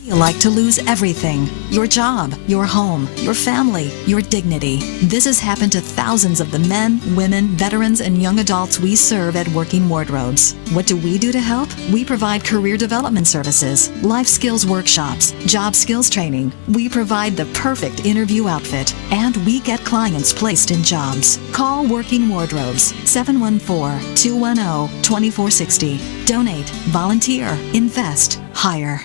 You like to lose everything: your job, your home, your family, your dignity. This has happened to thousands of the men, women, veterans, and young adults we serve at Working Wardrobes. What do we do to help? We provide career development services, life skills workshops, job skills training. We provide the perfect interview outfit, and we get clients placed in jobs. Call Working Wardrobes, 714-210-2460. Donate, volunteer, invest, hire.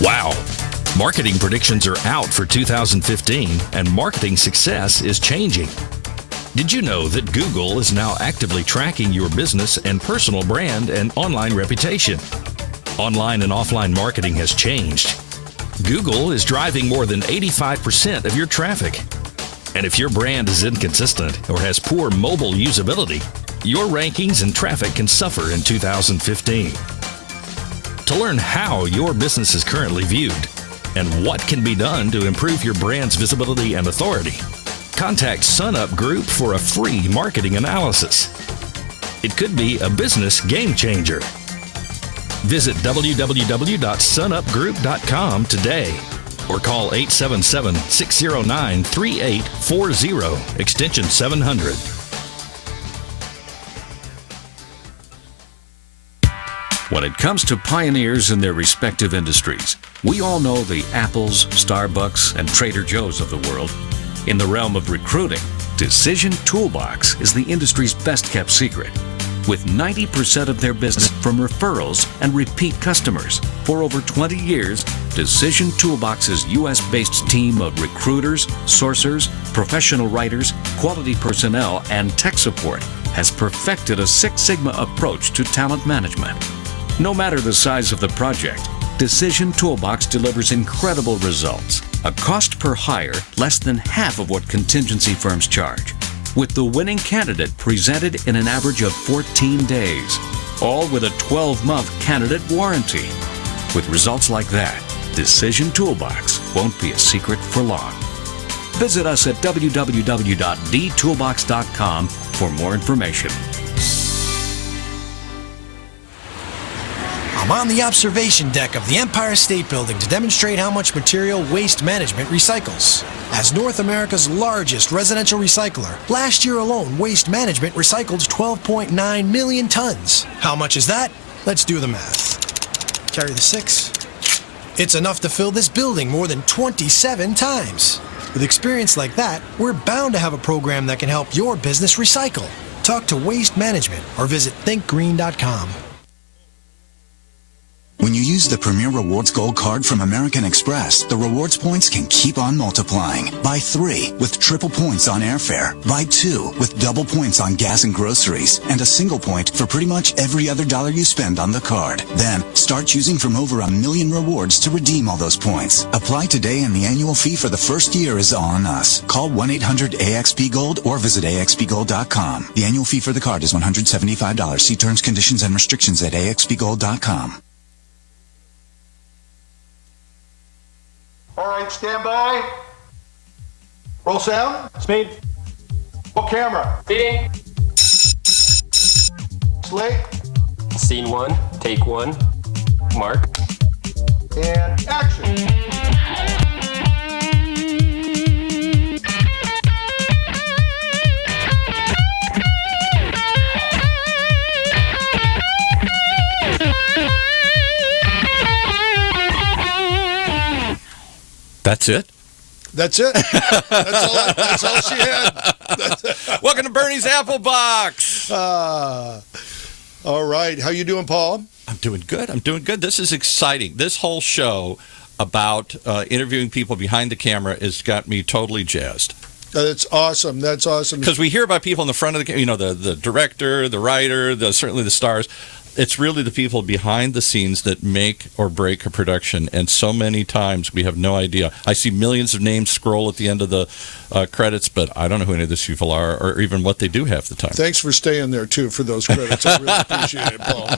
Wow! Marketing predictions are out for 2015, and marketing success is changing. Did you know that Google is now actively tracking your business and personal brand and online reputation? Online and offline marketing has changed. Google is driving more than 85% of your traffic. And if your brand is inconsistent or has poor mobile usability, your rankings and traffic can suffer in 2015. To learn how your business is currently viewed and what can be done to improve your brand's visibility and authority, contact SunUp Group for a free marketing analysis. It could be a business game changer. Visit www.sunupgroup.com today or call 877-609-3840, extension 700. When it comes to pioneers in their respective industries, we all know the Apples, Starbucks, and Trader Joe's of the world. In the realm of recruiting, Decision Toolbox is the industry's best-kept secret. With 90% of their business from referrals and repeat customers. For over 20 years, Decision Toolbox's U.S.-based team of recruiters, sourcers, professional writers, quality personnel, and tech support has perfected a Six Sigma approach to talent management. No matter the size of the project, Decision Toolbox delivers incredible results. A cost per hire less than half of what contingency firms charge, with the winning candidate presented in an average of 14 days, all with a 12-month candidate warranty. With results like that, Decision Toolbox won't be a secret for long. Visit us at www.dtoolbox.com for more information. I'm on the observation deck of the Empire State Building to demonstrate how much material Waste Management recycles. As North America's largest residential recycler, last year alone, Waste Management recycled 12.9 million tons. How much is that? Let's do the math. Carry the 6. It's enough to fill this building more than 27 times. With experience like that, we're bound to have a program that can help your business recycle. Talk to Waste Management or visit thinkgreen.com. When you use the Premier Rewards Gold Card from American Express, the rewards points can keep on multiplying. Buy 3 with triple points on airfare. Buy 2 with double points on gas and groceries. And a single point for pretty much every other dollar you spend on the card. Then, start choosing from over 1 million rewards to redeem all those points. Apply today and the annual fee for the first year is on us. Call 1-800-AXP-GOLD or visit axpgold.com. The annual fee for the card is $175. See terms, conditions, and restrictions at axpgold.com. All right, stand by. Roll sound. Speed. Roll camera. Speeding. Slate. Scene 1, take 1. Mark. And action. That's it? That's it. That's all she had. Welcome to Burnie's Applebox. All right. How you doing, Paul? I'm doing good. This is exciting. This whole show about interviewing people behind the camera has got me totally jazzed. That's awesome. Because we hear about people in the front of the, the director, the writer, certainly the stars. It's really the people behind the scenes that make or break a production, and so many times we have no idea. I see millions of names scroll at the end of the credits, but I don't know who any of these people are or even what they do half the time. Thanks for staying there, too, for those credits. I really appreciate it, Paul.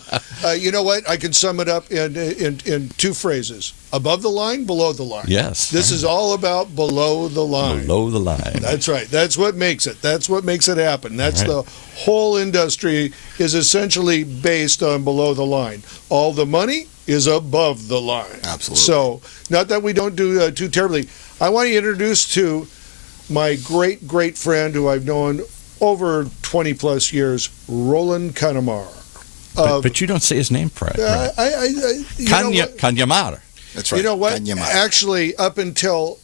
You know what? I can sum it up in two phrases. Above the line, below the line. Yes. This is all about below the line. Below the line. That's right. That's what makes it. That's what makes it happen. That's right. The whole industry is essentially based on below the line. All the money is above the line. Absolutely. So, not that we don't do too terribly. I want to introduce to my great friend who I've known over 20 plus years, Roland Kanamar. But you don't say his name right. Kanyamar. That's right. You know what? Kanyamar. Actually, up until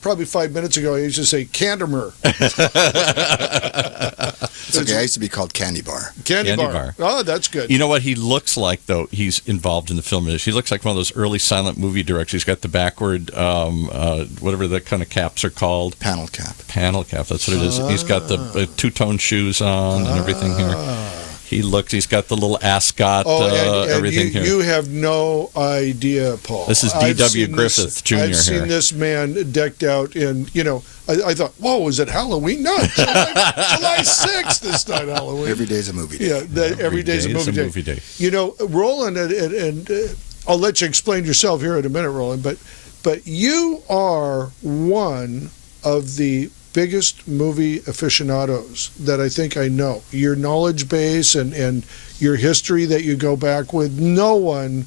probably 5 minutes ago, I used to say Candermer. It's okay. I used to be called Candy Bar. Candy bar. Oh, that's good. You know what he looks like, though? He's involved in the film industry. He looks like one of those early silent movie directors. He's got the backward, whatever the kind of caps are called. Panel cap. Panel cap, that's what it is. He's got the two-tone shoes on and everything here. He's got the little ascot, everything here. You have no idea, Paul. This is D.W. Griffith Jr. I've seen this man decked out in, I thought, whoa, is it Halloween? No, July 6th is not Halloween. Every day's a movie day. Yeah, every day's a movie day. Roland, and I'll let you explain yourself here in a minute, Roland, but you are one of the biggest movie aficionados that I think I know. Your knowledge base and your history that you go back with, no one...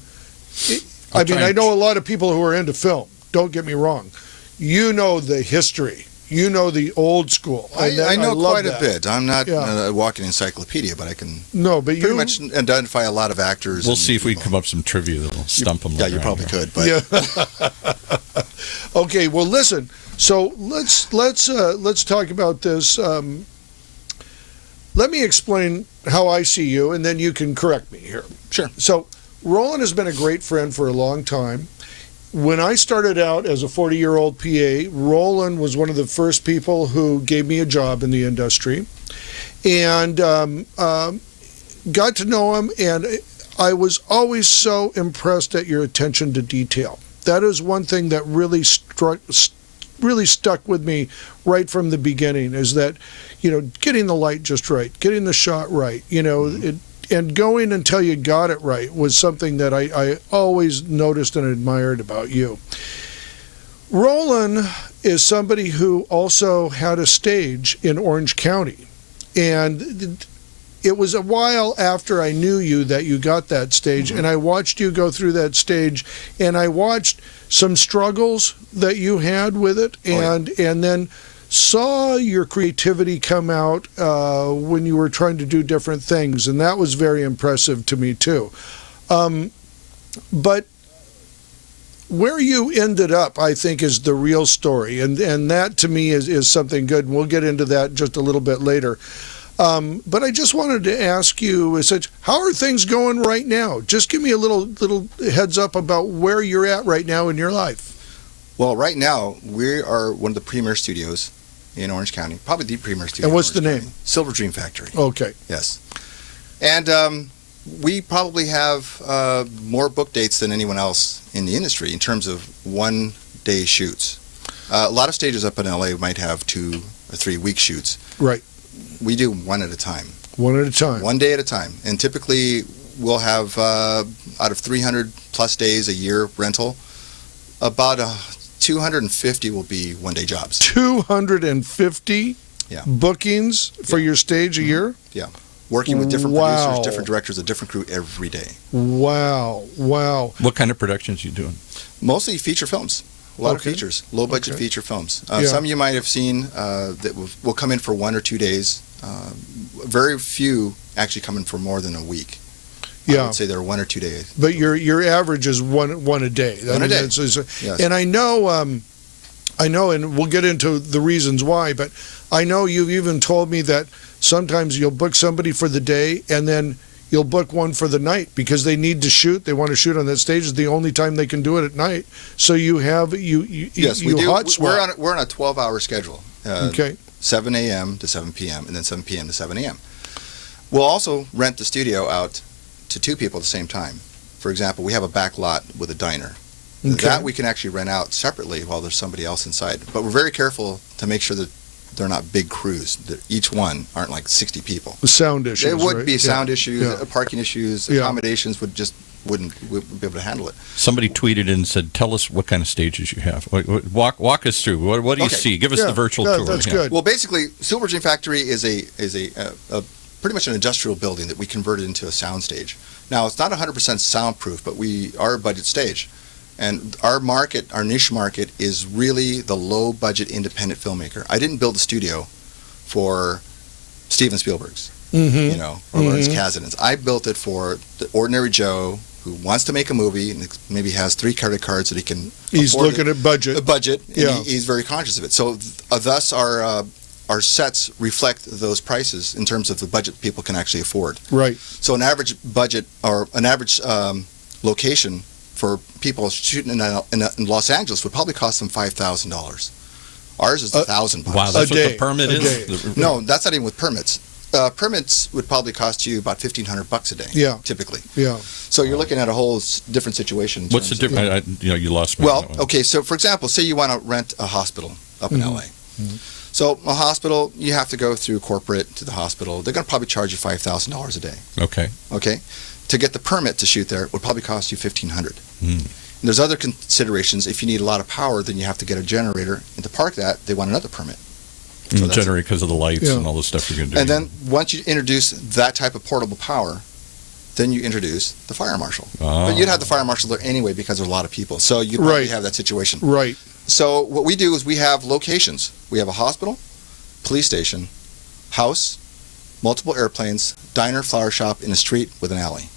I know a lot of people who are into film, don't get me wrong. You know the history. You know the old school. I know quite a bit. I'm not a walking encyclopedia, but I can pretty much identify a lot of actors. We'll see if we can come up with some trivia that will stump them. Yeah, you probably could. But. Yeah. Okay, well, listen. So let's talk about this. Let me explain how I see you, and then you can correct me here. Sure. So Roland has been a great friend for a long time. When I started out as a 40-year-old PA, Roland was one of the first people who gave me a job in the industry, and got to know him, and I was always so impressed at your attention to detail. That is one thing that really stuck with me right from the beginning, is that, getting the light just right, getting the shot right, and going until you got it right was something that I always noticed and admired about you. Roland is somebody who also had a stage in Orange County, and it was a while after I knew you that you got that stage, and I watched you go through that stage, and I watched some struggles that you had with it, and then saw your creativity come out when you were trying to do different things, and that was very impressive to me too. But where you ended up, I think, is the real story, and that to me is something good, and we'll get into that just a little bit later. But I just wanted to ask you, how are things going right now? Just give me a little heads up about where you're at right now in your life. Well, right now, we are one of the premier studios in Orange County, probably the premier studio. And what's the name? Silver Dream Factory. Okay. Yes. And we probably have more book dates than anyone else in the industry in terms of one-day shoots. A lot of stages up in LA might have 2 or 3 week shoots. Right. We do one at a time. One at a time. One day at a time. And typically we'll have, out of 300 plus days a year rental, about 250 will be one-day jobs. 250 bookings for your stage a year? Yeah. Working with different producers, different directors, a different crew every day. Wow. What kind of productions are you doing? Mostly feature films. A lot of features, low-budget feature films. Some you might have seen that will come in for 1 or 2 days. Very few actually come in for more than a week. I would say they're 1 or 2 days. But your average is one a day. One a day. Yes. And I know I know, and we'll get into the reasons why, but I know you've even told me that sometimes you'll book somebody for the day and then you'll book one for the night because they need to shoot. They want to shoot on that stage. It's the only time they can do it at night. So you have yes, we do. Hot swap. We're on a 12-hour schedule. Okay. 7 a.m. to 7 p.m. and then 7 p.m. to 7 a.m. We'll also rent the studio out to two people at the same time. For example, we have a back lot with a diner. Okay. That we can actually rent out separately while there's somebody else inside. But we're very careful to make sure that they're not big crews. That each one aren't like 60 people. Sound issues. It would right? be sound issues, Yeah. Parking issues, accommodations wouldn't be able to handle it. Somebody tweeted in and said, "Tell us what kind of stages you have. Walk us through. What do you see? Give us the virtual tour." That's good. Well, basically, Silver Dream Factory is a pretty much an industrial building that we converted into a sound stage. Now, it's not 100% soundproof, but we are a budget stage. And our niche market is really the low-budget independent filmmaker. I didn't build a studio for Steven Spielberg's, or Lawrence Kasdan's. I built it for the ordinary Joe who wants to make a movie and maybe has 3 credit cards that he can He's afford looking at budget. A budget, and Yeah. he's very conscious of it. So thus our sets reflect those prices in terms of the budget people can actually afford. Right. So an average budget or an average location for people shooting in Los Angeles would probably cost them $5,000. Ours is $1,000. Wow, that's what the permit is? No, that's not even with permits. Permits would probably cost you about $1,500 a day. Yeah. Typically. Yeah. So you're looking at a whole different situation. What's the difference? You lost me. Well, okay. So for example, say you want to rent a hospital up in LA. So a hospital, you have to go through corporate to the hospital. They're going to probably charge you $5,000 a day. Okay. Okay. To get the permit to shoot there, it would probably cost you $1,500. And there's other considerations. If you need a lot of power, then you have to get a generator. And to park that, they want another permit. So Generate because of the lights and all the stuff you're going to do. And then once you introduce that type of portable power, then you introduce the fire marshal. But you'd have the fire marshal there anyway because there's a lot of people. So you probably have that situation. Right. So what we do is we have locations. We have a hospital, police station, house, multiple airplanes, diner, flower shop in a street with an alley.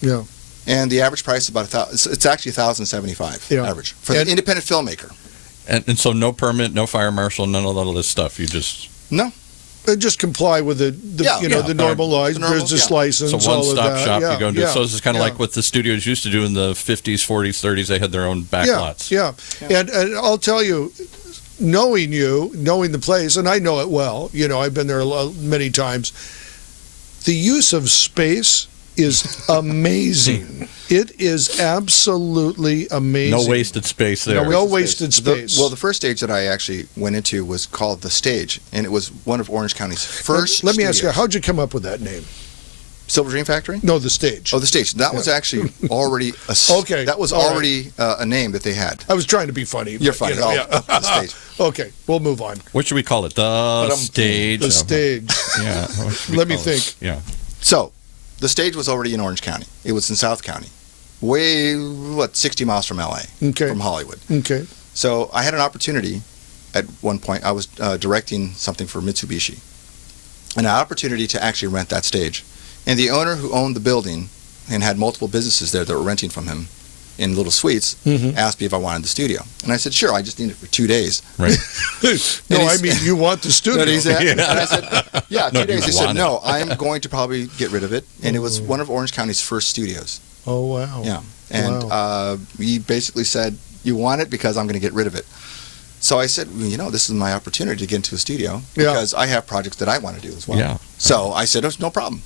Yeah. And the average price is about it's actually $1,075 average for the independent filmmaker. And so no permit, no fire marshal, none of all this stuff. You just just comply with the normal laws, business license, so all of that. one-stop shop you go into. Yeah. So this is kind of like what the studios used to do in the 50s, 40s, 30s. They had their own back lots. Yeah. And I'll tell you, knowing the place, and I know it well. I've been there many times. The use of space is amazing. It is absolutely amazing. No wasted space there. No wasted space. The first stage that I actually went into was called The Stage, and it was one of Orange County's first Let me ask you, how'd you come up with that name? Silver Dream Factory? No, The Stage. Oh, The Stage. That was actually already That was already a name that they had. I was trying to be funny. You're funny. The Stage. Okay, we'll move on. What should we call it? The Stage. The Stage. Yeah. Let me think. Yeah. So, The Stage was already in Orange County. It was in South County. 60 miles from LA, from Hollywood. Okay. So I had an opportunity at one point. I was directing something for Mitsubishi. An opportunity to actually rent that stage. And the owner who owned the building and had multiple businesses there that were renting from him in little suites asked me if I wanted the studio. And I said, sure, I just need it for 2 days. Right. No, I mean, you want the studio. And I said, 2 days. He said, no, I'm going to probably get rid of it. And it was one of Orange County's first studios. Oh, wow. Yeah. And he basically said, you want it because I'm going to get rid of it. So I said, this is my opportunity to get into a studio because I have projects that I want to do as well. Yeah. So I said, no problem.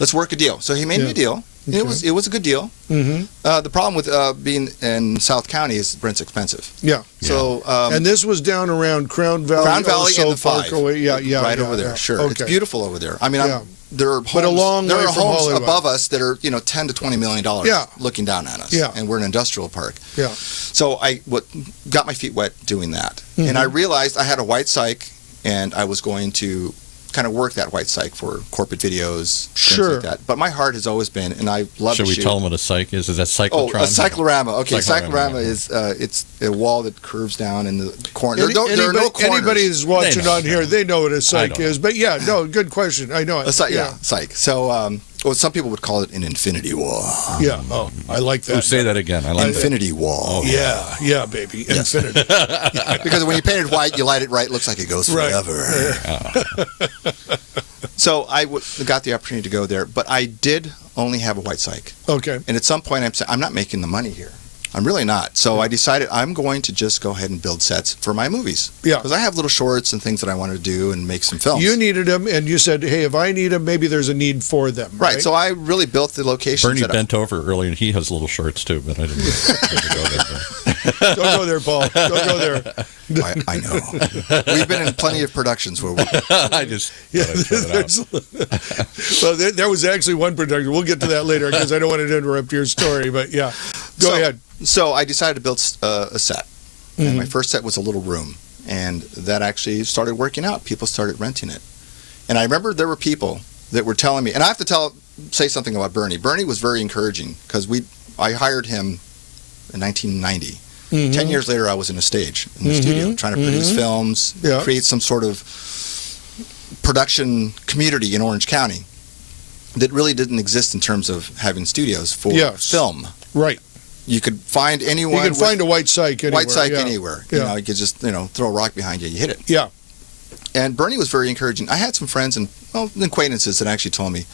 Let's work a deal. So he made me a deal. Okay. It was a good deal. The problem with being in South County is rent's expensive. Yeah. So and this was down around Crown Valley. Crown Valley and the Park 5. Away. Right over there. Yeah. Sure. Okay. It's beautiful over there. I mean, there are homes, but a long there way are from homes Hollywood. above us that are $10 to $20 million looking down at us. Yeah. And we're an industrial park. Yeah. So I got my feet wet doing that, and I realized I had a white psych, and I was going to kind of work that white psych for corporate videos, things like that. But my heart has always been, and I love. Should we tell them what a psych is? Is that cyclotron? Oh, a cyclorama. Okay, cyclorama is it's a wall that curves down in the corner. There are no corners. Anybody who's watching on here, they know what a psych is. But good question. I know it. Psych. So Well, some people would call it an infinity wall. Yeah. Oh, I like that. Oh, say that again. I like Infinity wall. Oh, yeah, baby. Yes. Infinity. Because when you paint it white, you light it right, it looks like it goes forever. So I got the opportunity to go there, but I did only have a white cyc. Okay. And at some point, I'm saying, I'm not making the money here. I'm really not. So I decided I'm going to just go ahead and build sets for my movies. Yeah. Because I have little shorts and things that I wanted to do and make some films. You needed them, and you said, hey, if I need them, maybe there's a need for them. Right. So I really built the locations. Bernie bent over earlier, and he has little shorts too, but I didn't go there. Don't go there, Paul. Don't go there. I know. We've been in plenty of productions where we... I just... Well, there was actually one production. We'll get to that later because I don't want to interrupt your story, but yeah. Go ahead. So I decided to build a set. And my first set was a little room. And that actually started working out. People started renting it. And I remember there were people that were telling me, and I have to say something about Bernie. Bernie was very encouraging because I hired him in 1990. 10 years later, I was in a stage in the studio trying to produce films, create some sort of production community in Orange County that really didn't exist in terms of having studios for film. Right. You could find anyone. You can find a white cyc anywhere. White cyc anywhere. You know, you could just throw a rock behind you, you hit it. Yeah. And Bernie was very encouraging. I had some friends and acquaintances that actually told me,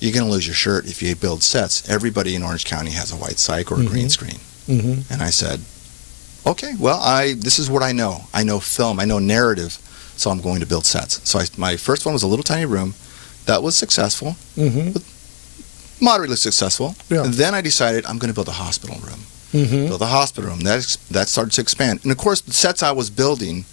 "You're going to lose your shirt if you build sets. Everybody in Orange County has a white cyc or a green screen." And I said, "Okay, well, this is what I know. I know film. I know narrative. So I'm going to build sets." So my first one was a little tiny room that was successful. Moderately successful. Yeah. And then I decided I'm going to build a hospital room. Build a hospital room. That started to expand. And of course, the sets I was building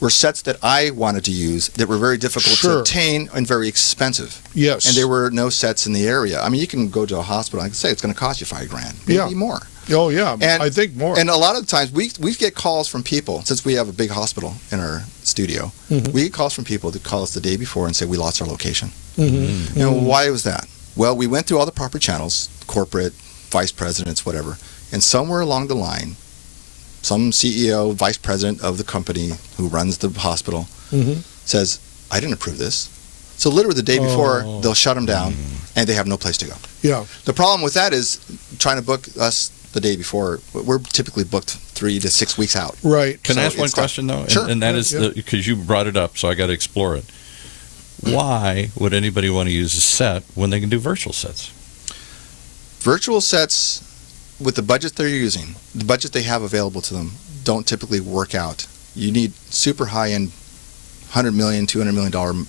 were sets that I wanted to use that were very difficult to obtain and very expensive. Yes. And there were no sets in the area. I mean, you can go to a hospital. I can say it's going to cost you $5,000, maybe more. Oh yeah, and I think more. And a lot of the times we get calls from people, since we have a big hospital in our studio. We get calls from people that call us the day before and say we lost our location. Why was that? Well, we went through all the proper channels, corporate, vice presidents, whatever, and somewhere along the line, some CEO, vice president of the company who runs the hospital says, "I didn't approve this." So literally the day before, they'll shut them down, and they have no place to go. Yeah. The problem with that is trying to book us the day before. We're typically booked 3 to 6 weeks out. Right. Can I ask one question, though? Sure. And that is, because you brought it up, so I got to explore it. Why would anybody want to use a set when they can do virtual sets? Virtual sets, with the budget they're using, the budget they have available to them, don't typically work out. You need super high-end $100 million, $200 million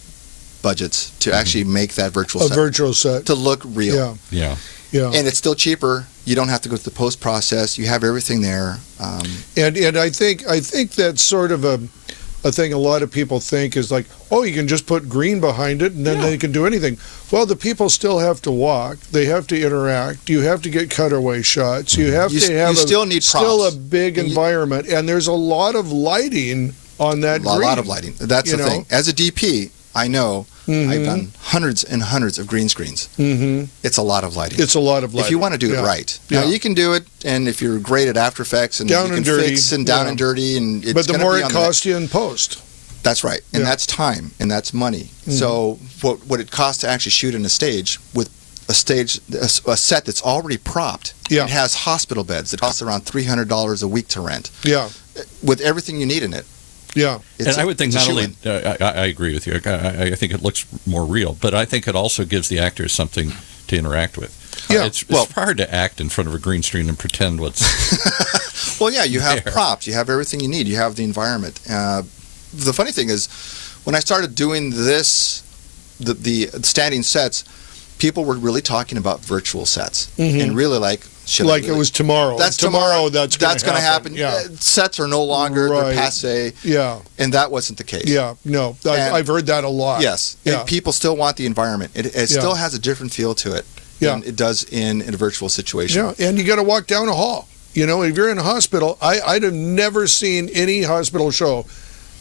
budgets to actually make that virtual set to look real. Yeah. And it's still cheaper. You don't have to go through the post process. You have everything there. And I think that's sort of a thing a lot of people think is like, oh, you can just put green behind it and then they can do anything. Well, the people still have to walk. They have to interact. You have to get cutaway shots. You have to have still a big environment. And there's a lot of lighting on that green. A lot of lighting. That's the thing. As a DP, I know I've done hundreds and hundreds of green screens. It's a lot of lighting. It's a lot of lighting. If you want to do it right. Now, you can do it, and if you're great at After Effects, and down you and can dirty, fix and down and dirty, and it's but the more it costs you in post. That's right. And that's time, and that's money. So what it costs to actually shoot in a stage with a set that's already propped, it has hospital beds. It costs around $300 a week to rent. Yeah. With everything you need in it. Yeah. And I would think not only, I agree with you, I think it looks more real, but I think it also gives the actors something to interact with. Yeah. It's hard to act in front of a green screen and pretend what's... Well, yeah, you have props. You have everything you need. You have the environment. The funny thing is, when I started doing this, the standing sets, people were really talking about virtual sets and really like... it was tomorrow. That's tomorrow. That's going to happen. Yeah. Sets are no longer they're passe. Yeah. And that wasn't the case. Yeah. No. I've heard that a lot. Yes. Yeah. And people still want the environment. It still has a different feel to it than it does in a virtual situation. Yeah. And you got to walk down a hall. You know, if you're in a hospital, I'd have never seen any hospital show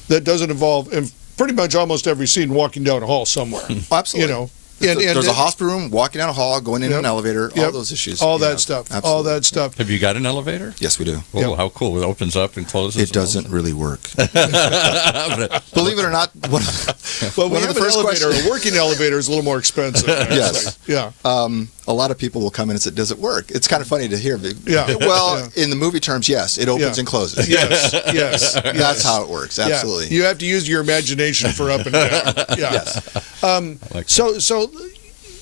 that doesn't involve, in pretty much almost every scene, walking down a hall somewhere. Absolutely. You know. There's a hospital room, walking down a hall, going in an elevator, all those issues. All that stuff. Absolutely. All that stuff. Have you got an elevator? Yes, we do. Oh, how cool. It opens up and closes. It doesn't really work. Believe it or not, one of the first questions. A working elevator is a little more expensive. Yes. Yeah. A lot of people will come in and say, does it work? It's kind of funny to hear. Yeah. Well, in the movie terms, yes. It opens and closes. Yes. That's how it works. Absolutely. Yeah. You have to use your imagination for up and down. Yeah. Yes. So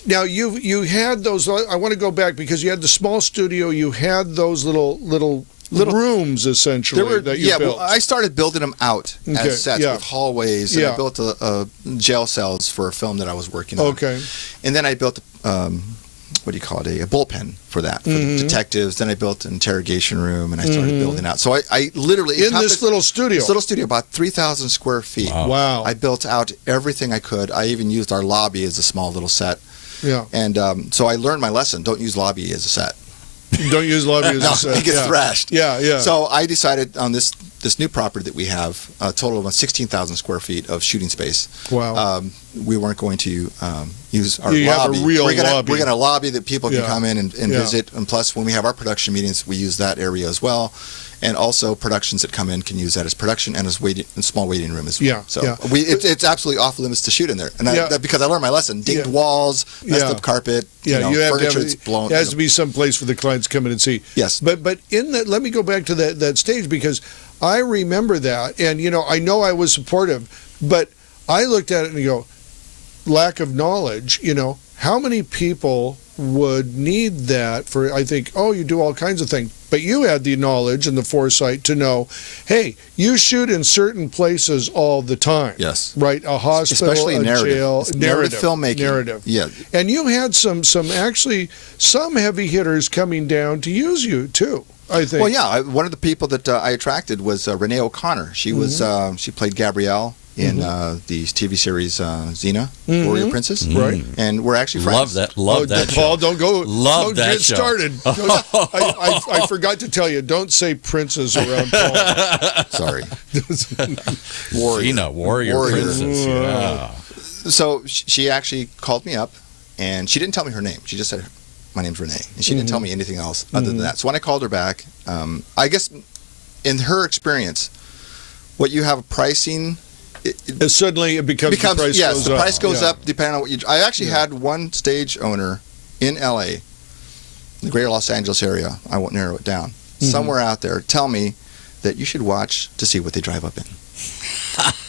now you had those. I want to go back because you had the small studio. You had those little rooms essentially that you built. Well, I started building them out as sets with hallways. And I built a jail cells for a film that I was working on. Okay. And then I built what do you call it? A bullpen for that for the detectives. Then I built an interrogation room, and I started building out. So I literally in this little studio. This little studio, about 3,000 square feet. Wow. I built out everything I could. I even used our lobby as a small little set. Yeah. And so I learned my lesson. Don't use lobby as a set. Don't use lobby as a set. It gets thrashed. Yeah. So I decided on this new property that we have, a total of 16,000 square feet of shooting space. Wow. We weren't going to use our lobby. Have a real lobby. We're going to lobby that people can come in and visit. And plus, when we have our production meetings, we use that area as well. And also, productions that come in can use that as production and as small waiting room as well. Yeah. So it's absolutely off limits to shoot in there. And because I learned my lesson. Dinged walls, messed up carpet, you have furniture to that's blown. It has to be some place for the clients to come in and see. Yes. But in that, let me go back to that stage because I remember that. And, I know I was supportive, but I looked at it and go, lack of knowledge, how many people would need that for, I think, you do all kinds of things. But you had the knowledge and the foresight to know, hey, you shoot in certain places all the time. Yes. Right? A hospital, especially a narrative. jail. Narrative filmmaking. Narrative. Yeah. And you had some heavy hitters coming down to use you, too, I think. Well, yeah. One of the people that I attracted was Renee O'Connor. She was she played Gabrielle in the TV series Xena, Warrior Princess. Right. And we're actually friends. Love that show. Paul, don't get show. started. I forgot to tell you, don't say princess around Paul. Sorry. Warrior Princess. Yeah. So she actually called me up, and she didn't tell me her name. She just said, my name's Renee. And she didn't tell me anything else other than that. So when I called her back, I guess in her experience, what you have pricing... Suddenly it becomes the price yes, goes the up. price goes up depending on what you... I actually had one stage owner in L.A., the greater Los Angeles area, I won't narrow it down, somewhere out there, tell me that you should watch to see what they drive up in.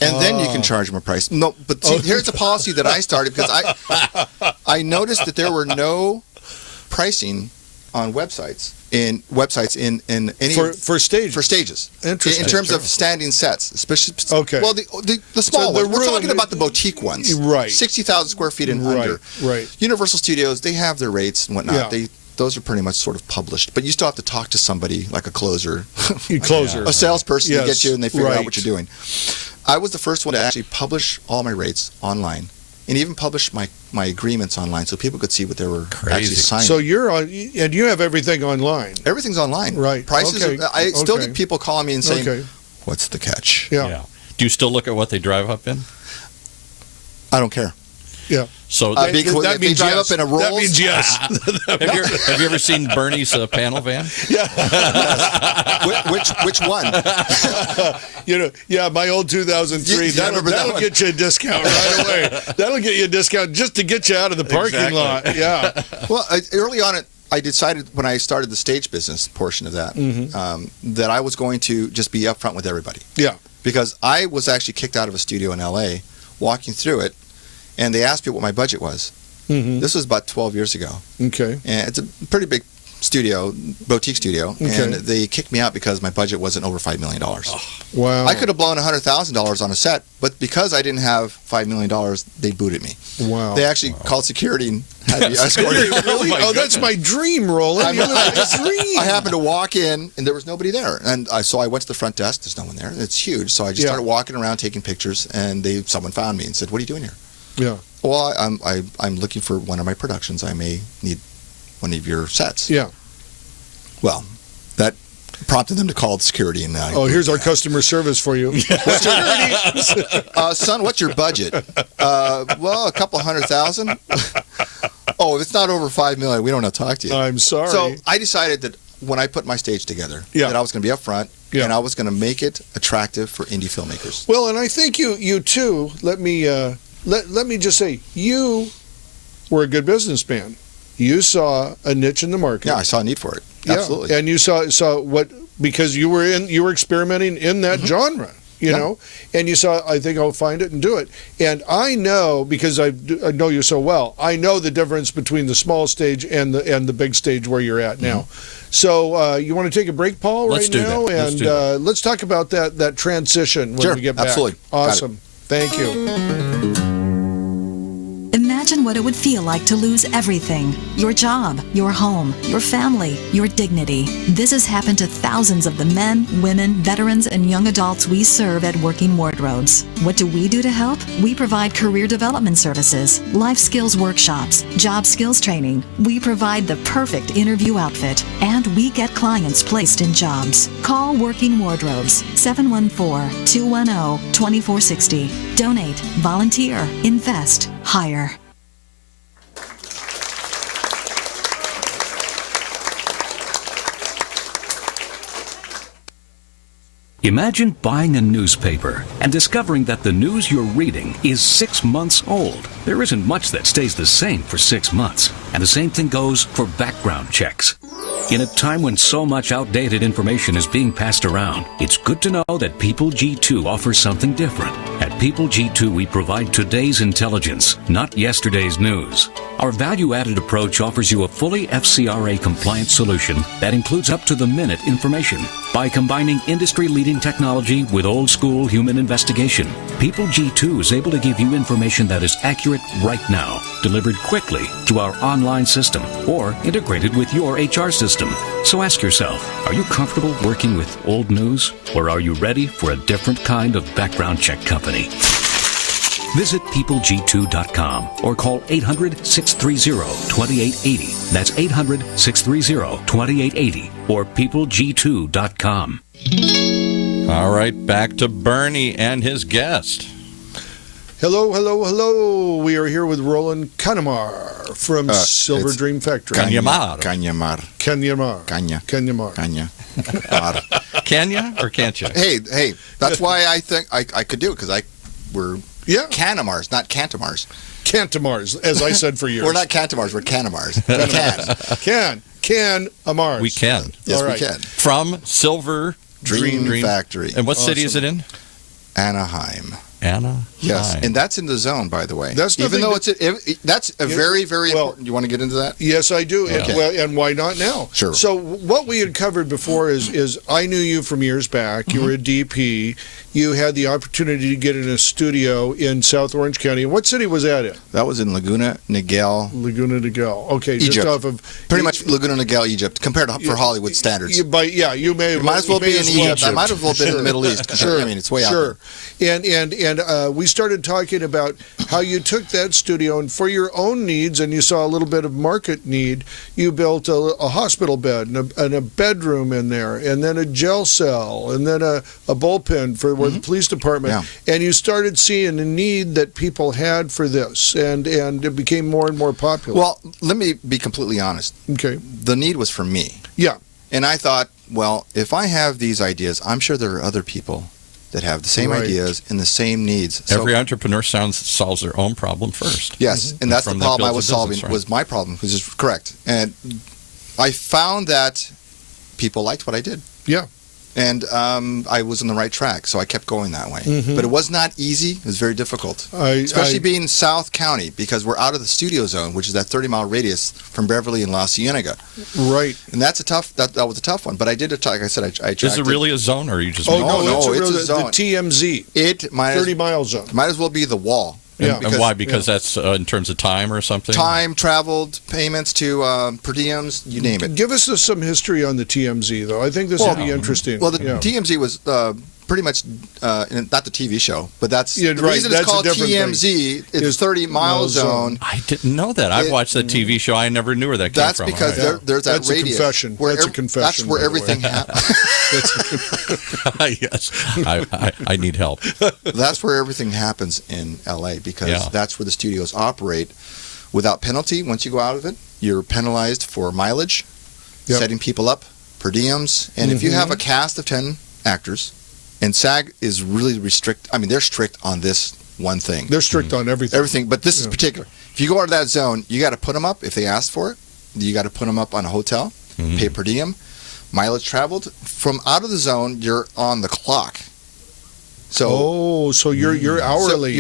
And then you can charge them a price. No, but see, here's a policy that I started because I noticed that there were no pricing on websites in any for stages. For stages. Interesting. In terms of standing sets, especially. Okay. Well, the small ones. We're talking about the boutique ones. Right. 60,000 square feet and under. Right. Universal Studios, they have their rates and whatnot. Yeah. Those are pretty much sort of published, but you still have to talk to somebody like a closer, a salesperson to get you, and they figure out what you're doing. I was the first one to actually publish all my rates online, and even publish my agreements online, so people could see what they were actually signing. So you're on, and you have everything online. Everything's online. Right. Prices. Okay. I still get people calling me and saying, "What's the catch?" Yeah. Do you still look at what they drive up in? I don't care. Yeah. So that means drive up in a Rolls. That means yes. Have you ever seen Burnie's panel van? Yeah. Which one? My old 2003. That'll get you a discount right away. That'll get you a discount just to get you out of the parking lot. Yeah. Well, early on, I decided when I started the stage business portion of that, that I was going to just be upfront with everybody. Yeah. Because I was actually kicked out of a studio in L.A. walking through it. And they asked me what my budget was. This was about 12 years ago. Okay. And it's a pretty big studio, boutique studio. Okay. And they kicked me out because my budget wasn't over $5 million. Wow. I could have blown $100,000 on a set, but because I didn't have $5 million, they booted me. Wow. They actually called security and had me escorted. Really? That's my dream, Roland. I happened to walk in, and there was nobody there. And so I went to the front desk. There's no one there. It's huge. So I just started walking around taking pictures, and someone found me and said, "What are you doing here?" Yeah. Well, I'm looking for one of my productions. I may need one of your sets. Yeah. Well, that prompted them to call security. And here's our customer service for you. Son, what's your budget? Well, a couple $100,000. Oh, if it's not over $5 million, we don't have to talk to you. I'm sorry. So I decided that when I put my stage together, that I was going to be up front, and I was going to make it attractive for indie filmmakers. Well, and I think you too. Let me just say, you were a good businessman. You saw a niche in the market. Yeah, I saw a need for it. Absolutely. And you saw what, because you were experimenting in that genre. You know, and you saw, I think I'll find it and do it. And I know, because I know you so well, I know the difference between the small stage and the big stage where you're at now. So you want to take a break, Paul, Let's do now? that. And let's talk about that transition when we get back. Absolutely. Awesome. Thank you. Imagine what it would feel like to lose everything: your job, your home, your family, your dignity. This has happened to thousands of the men, women, veterans, and young adults we serve at Working Wardrobes. What do we do to help? We provide career development services, life skills workshops, job skills training. We provide the perfect interview outfit, and we get clients placed in jobs. Call Working Wardrobes, 714-210-2460. Donate, volunteer, invest, hire. Imagine buying a newspaper and discovering that the news you're reading is 6 months old. There isn't much that stays the same for 6 months, and the same thing goes for background checks. In a time when so much outdated information is being passed around, it's good to know that People G2 offers something different. At People G2, we provide today's intelligence, not yesterday's news. Our value-added approach offers you a fully FCRA-compliant solution that includes up-to-the-minute information. By combining industry-leading technology with old-school human investigation, People G2 is able to give you information that is accurate right now, delivered quickly through our online system, or integrated with your HR system. So ask yourself, are you comfortable working with old news, or are you ready for a different kind of background check company? Visit peopleg2.com or call 800-630-2880. That's 800-630-2880 or peopleg2.com. All right, back to Burnie and his guest. Hello, hello, hello. We are here with Roland Cañamar from Silver Dream Factory. Cañamar. Cañamar. Cañamar. Caña. Cañamar. Caña. Can ya or can't you? Hey, that's why I think I could do it, because we're Canamars, not Cantamars. Cantamars, as I said for years. We're not Cantamars, we're Canamars. We Can-Amars. We can. Yes, All right. we can. From Silver Dream Factory. And what city is it in? Anaheim. Anaheim. Yes, and that's in the zone, by the way. That's even though nothing that's a very, very important. You want to get into that? Yes, I do. Okay. And why not now? Sure. So what we had covered before is I knew you from years back. You were a DP. You had the opportunity to get in a studio in South Orange County. What city was that in? That was in Laguna Niguel. Laguna Niguel. Okay, Egypt. just off of pretty much Laguna Niguel, Egypt, compared to for Hollywood standards. You might as well be in Egypt. I might as well been in the Middle East. Sure. I mean, it's way out there. And we started talking about how you took that studio and for your own needs, and you saw a little bit of market need, you built a hospital bed and a bedroom in there, and then a jail cell, and then a bullpen for the police department. Yeah. And you started seeing a need that people had for this, and it became more and more popular. Well, let me be completely honest. Okay. The need was for me. Yeah. And I thought, well, if I have these ideas, I'm sure there are other people that have the same ideas and the same needs. Every entrepreneur solves their own problem first. Yes, and that's the problem I was solving, was my problem, which is correct. And I found that people liked what I did. Yeah. And I was on the right track, so I kept going that way. But it was not easy. It was very difficult, especially being in South County, because we're out of the studio zone, which is that 30-mile radius from Beverly and La Cienega. Right. And that's a tough. That was a tough one. But I did. Like I said, I attracted. Is it really a zone, or are you just? No, it's a zone. The TMZ. It might 30-mile zone. Might as well be the wall. Yeah. And why? Because that's in terms of time or something? Time, traveled, payments to per diems, you name it. Give us some history on the TMZ, though. I think this would be interesting. Well, the TMZ was pretty much not the TV show, but that's Yeah, the right, reason that's it's a called different TMZ. thing. It's 30-mile zone. I didn't know that. I watched that TV show. I never knew where that came That's from. because All right. there's that That's a radius. confession. Where That's a confession, That's where by the everything way. happens. Yes, I need help. That's where everything happens in LA because Yeah. that's where the studios operate without penalty. Once you go out of it, you're penalized for mileage, Yep. setting people up, per diems, and if you have a cast of 10 actors, and SAG is really they're strict on this one thing. They're strict on everything. Everything, but this is particular. If you go out of that zone, you got to put them up if they ask for it. You got to put them up on a hotel, pay per diem, mileage traveled. From out of the zone, you're on the clock. So so you're hourly.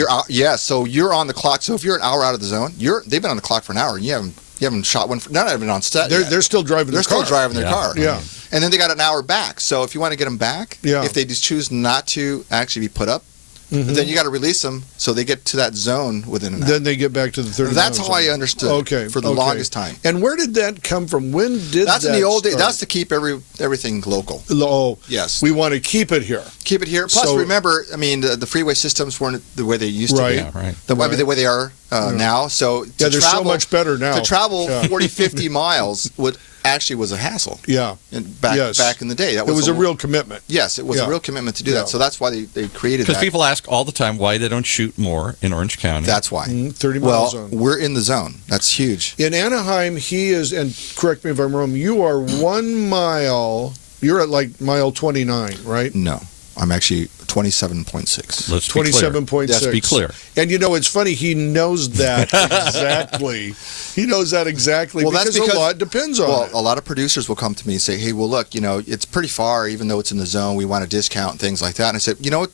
So you're on the clock. So if you're an hour out of the zone, they've been on the clock for an hour, and you haven't shot one. Not even on set. They're still driving. They're their still driving their car. Yeah. And then they got an hour back. So if you want to get them back, if they just choose not to actually be put up, then you got to release them so they get to that zone within an hour. Then they get back to the 30. That's how I understood. For the longest time. And where did that come from? When did that's that in the old days? start? That's to keep everything local. Oh, yes. We want to keep it here. Keep it here. Plus, remember, I mean, the freeway systems weren't the way they used to be. Yeah, right. I mean, the way they are now. So they're so much better now. To travel 40, 50 miles was a hassle. Yeah. And back in the day. It was a real commitment. Yes, it was a real commitment to do that. So that's why they created that. Because people ask all the time why they don't shoot more in Orange County. That's why. 30 mile zone. We're in the zone. That's huge. In Anaheim, he is, and correct me if I'm wrong, you are 1 mile, you're at like mile 29, right? No. I'm actually 27.6. Let's be 27.6. Let's be clear. And it's funny, he knows that exactly. He knows that exactly because a lot depends on it. A lot of producers will come to me and say, hey, well, look, it's pretty far, even though it's in the zone, we want a discount and things like that. And I said, you know what?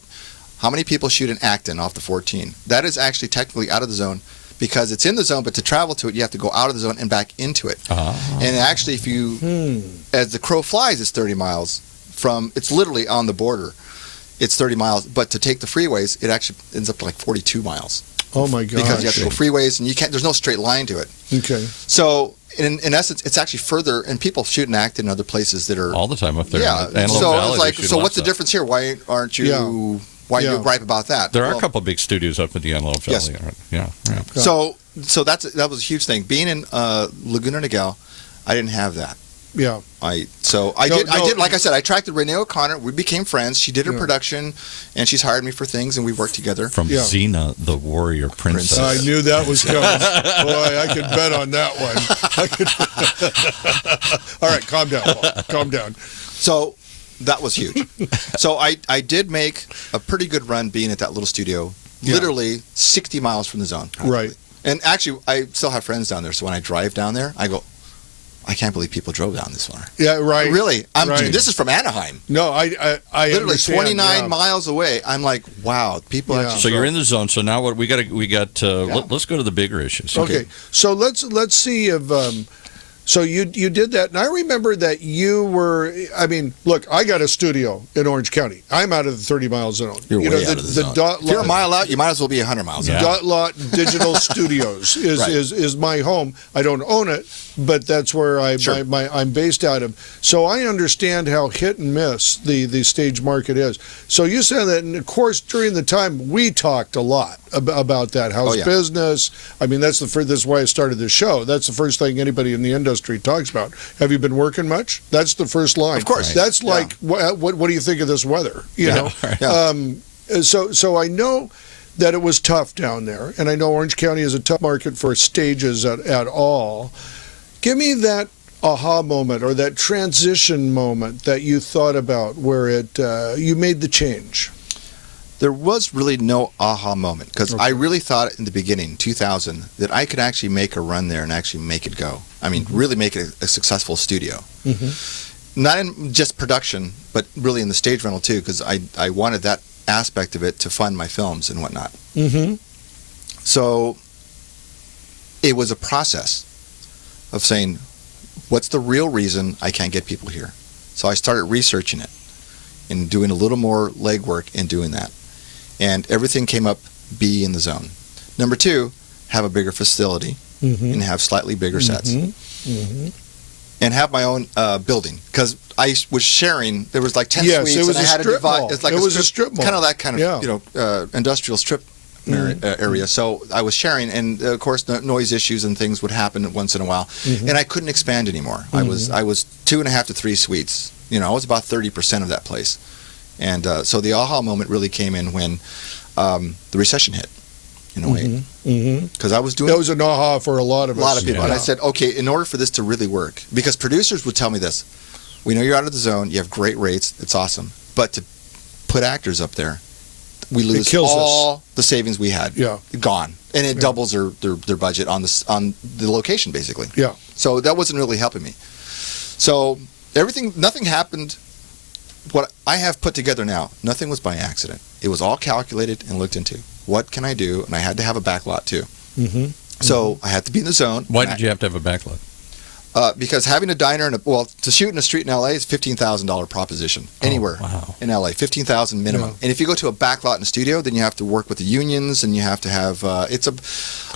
How many people shoot in Acton off the 14? That is actually technically out of the zone because it's in the zone, but to travel to it, you have to go out of the zone and back into it. And actually, if you, as the crow flies, it's 30 miles it's literally on the border. It's 30 miles, but to take the freeways, it actually ends up to like 42 miles. Oh my God! Because you have to go freeways, and there's no straight line to it. Okay. So in essence, it's actually further, and people shoot and act in other places that are all the time up there. Yeah. So it's like, so what's the difference here? Why aren't you? Yeah. Why you gripe about that? There are a couple of big studios up in the Antelope Valley. Yes. Yeah. So that was a huge thing. Being in Laguna Niguel, I didn't have that. Yeah. I did. Like I said, I attracted Renee O'Connor. We became friends. She did her production, and she's hired me for things, and we worked together. From Xena, the warrior princess. I knew that was coming. Boy, I could bet on that one. All right, calm down, Paul. Calm down. So that was huge. So I did make a pretty good run being at that little studio, literally 60 miles from the zone. Right. And actually, I still have friends down there, so when I drive down there, I go, I can't believe people drove down this far. Yeah, right. Really? Dude, this is from Anaheim. No, I literally understand, 29 miles away. I'm like, wow, people actually. So you're in the zone. So now what we got? Let's go to the bigger issues. Okay. So let's see if. So you did that, and I remember that you were. I mean, look, I got a studio in Orange County. I'm out of the 30 mile zone. You're way out of the zone. If you're a mile out, you might as well be 100 miles out. Dot Lot Digital Studios is my home. I don't own it, but that's where I'm based out of. So I understand how hit and miss the stage market is. So you said that, and of course, during the time we talked a lot about that. How's business? I mean, this is why I started this show. That's the first thing anybody in the industry talks about. Have you been working much? That's the first line. Of course. That's like, what do you think of this weather? You know. So I know that it was tough down there, and I know Orange County is a tough market for stages at all. Give me that aha moment or that transition moment that you thought about where you made the change. There was really no aha moment because I really thought in the beginning, 2000, that I could actually make a run there and actually make it go. I mean, really make it a successful studio. Not in just production, but really in the stage rental too, because I wanted that aspect of it to fund my films and whatnot. So it was a process of saying, what's the real reason I can't get people here? So I started researching it and doing a little more legwork in doing that. And everything came up be in the zone. Number two, have a bigger facility and have slightly bigger sets. and have my own building, because I was sharing. There was like 10 Yes, suites, it was and I a had to strip divide. mall. It's like It a was a strip mall. kind of that kind of Yeah. industrial strip area. So I was sharing, and of course, noise issues and things would happen once in a while, and I couldn't expand anymore. I was 2.5 to 3 suites. I was about 30% of that place, and so the aha moment really came in when the recession hit. In a way, because I was doing. That was an aha for a lot of us. A lot of people, and I said, okay, in order for this to really work, because producers would tell me this: we know you're out of the zone, you have great rates, it's awesome, but to put actors up there, we lose all the savings we had. Gone, and it doubles their budget on the location basically. Yeah. So that wasn't really helping me. So nothing happened. What I have put together now, nothing was by accident. It was all calculated and looked into. What can I do? And I had to have a backlot too. So I had to be in the zone. Why did you have to have a backlot? Because having a diner to shoot in a street in LA is $15,000 proposition anywhere in LA, $15,000 minimum. Yeah. And if you go to a backlot in a studio, then you have to work with the unions, and you have to have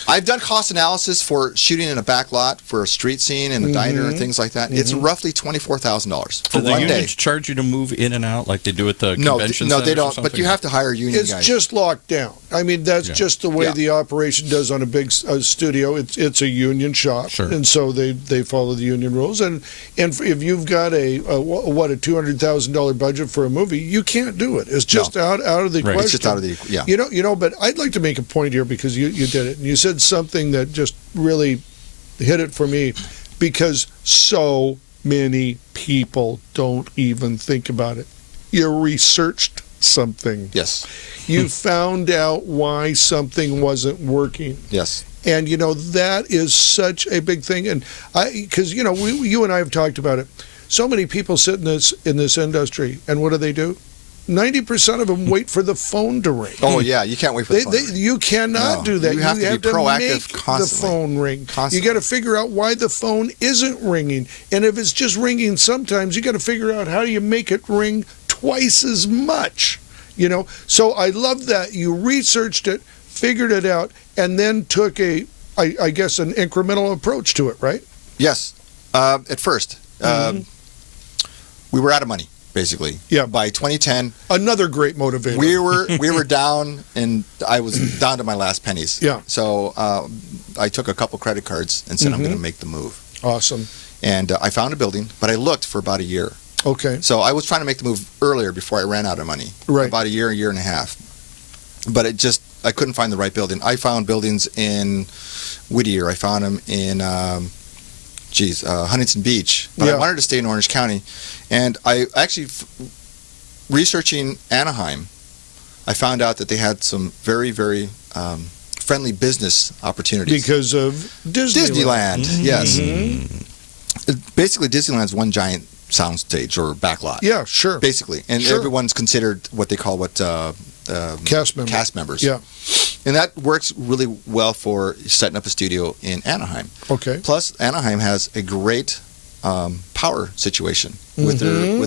I've done cost analysis for shooting in a backlot for a street scene and a diner and things like that. It's roughly $24,000 for Do the one day. unions charge you to move in and out like they do at the convention No, centers they or don't. something? But you have to hire union It's guys. just locked down. I mean, that's just the way the operation does on a big studio. It's a union shop, and so they follow the union rules. And if you've got a $200,000 budget for a movie, you can't do it. It's just out of the question. It's just out of the But I'd like to make a point here, because you did it, and you said something that just really hit it for me, because so many people don't even think about it. You researched something. Yes. You found out why something wasn't working. Yes. And that is such a big thing. And because you and I have talked about it. So many people sit in this industry, and what do? 90% of them wait for the phone to ring. Oh yeah, you can't wait for the phone to ring. You cannot do that. You have to be proactive make constantly. the phone ring. Constantly. You got to figure out why the phone isn't ringing, and if it's just ringing sometimes, you got to figure out how do you make it ring twice as much. So I love that you researched it, figured it out, and then took I guess an incremental approach to it, right? Yes. At first, we were out of money, basically. Yeah. By 2010, another great motivator. We were down, and I was down to my last pennies. Yeah. So I took a couple credit cards and said I'm going to make the move. Awesome. And I found a building, but I looked for about a year. Okay. So I was trying to make the move earlier before I ran out of money. Right. About a year and a half. But I couldn't find the right building. I found buildings in Whittier. I found them in Huntington Beach. But I wanted to stay in Orange County. And I actually, researching Anaheim, I found out that they had some very, very friendly business opportunities. Because of Disneyland. Yes. Basically, Disneyland's one giant soundstage or backlot. Yeah, sure. Basically. And everyone's considered what they call cast members. Yeah. And that works really well for setting up a studio in Anaheim. Okay. Plus, Anaheim has a great power situation with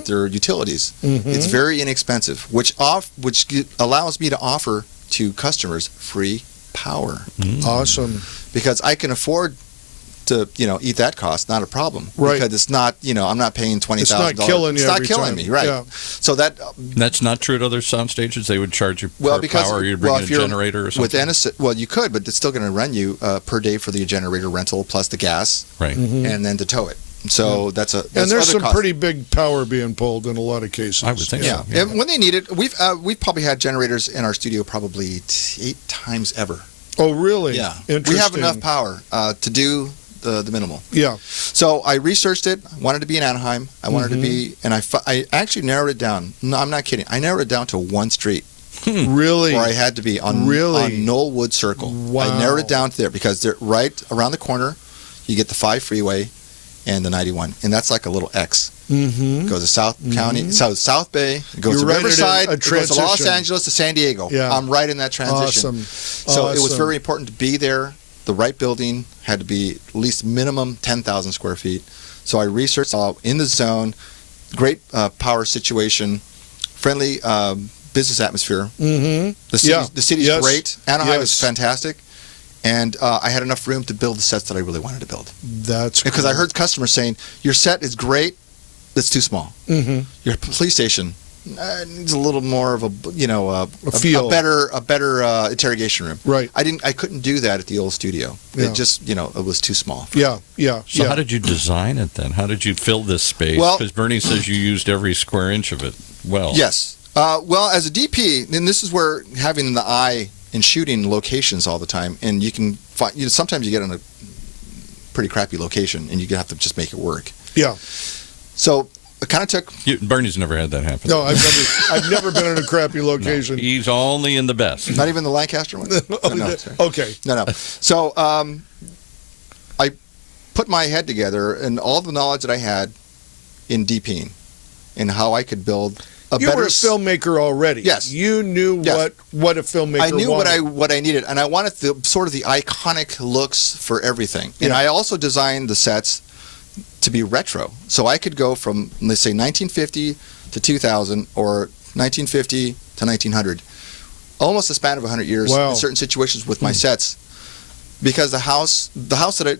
their utilities. It's very inexpensive, which allows me to offer to customers free power. Awesome. Because I can afford to eat that cost, not a problem. Right. Because it's not I'm not paying $20,000. It's not killing you. It's not every killing time. me, right? Yeah. So that's not true at other sound stages. They would charge you for power. You'd bring in a generator or something. You could, but it's still going to run you per day for the generator rental plus the gas, right? And then to tow it. So that's and there's some cost. pretty big power being pulled in a lot of cases. I would think so. Yeah. And when they need it, we've probably had generators in our studio probably 8 times ever. Oh, really? Yeah. Interesting. We have enough power to do the minimal. Yeah. So I researched it. I wanted to be in Anaheim. I wanted to be, and I actually narrowed it down. No, I'm not kidding. I narrowed it down to one street. Really? Where I had to be on Knollwood Circle. Wow. I narrowed it down to there because they're right around the corner. You get the 5 freeway and the 91, and that's like a little X. It goes to South County, South Bay. It goes to Riverside. It goes to Los Angeles to San Diego. Yeah. I'm right in that transition. Awesome. So it was very important to be there. The right building had to be at least minimum 10,000 square feet. So I researched all in the zone. Great power situation, friendly business atmosphere. The city's great. Anaheim is fantastic. And I had enough room to build the sets that I really wanted to build. That's because I heard customers saying, your set is great, it's too small. Mm-hmm. Your police station needs a little more of a feel. a better interrogation room. Right. I couldn't do that at the old studio. Yeah. It just it was too small. So how did you design it then? How did you fill this space? Well, because Burnie says you used every square inch of it. Well, yes. Well, as a DP, then this is where having the eye and shooting locations all the time, and you can find. Sometimes you get in a pretty crappy location, and you have to just make it work. Yeah. So it kind of took. Bernie's never had that happen. No, I've never been in a crappy location. No, he's only in the best. Not even the Lancaster one. No, okay. No. So I put my head together and all the knowledge that I had in DPing and how I could build. You were a filmmaker already. Yes. You knew what a filmmaker wanted. I knew what I needed, and I wanted the iconic looks for everything. And I also designed the sets to be retro. So I could go from, let's say, 1950 to 2000 or 1950 to 1900. Almost a span of 100 years in certain situations with my sets. Because the house that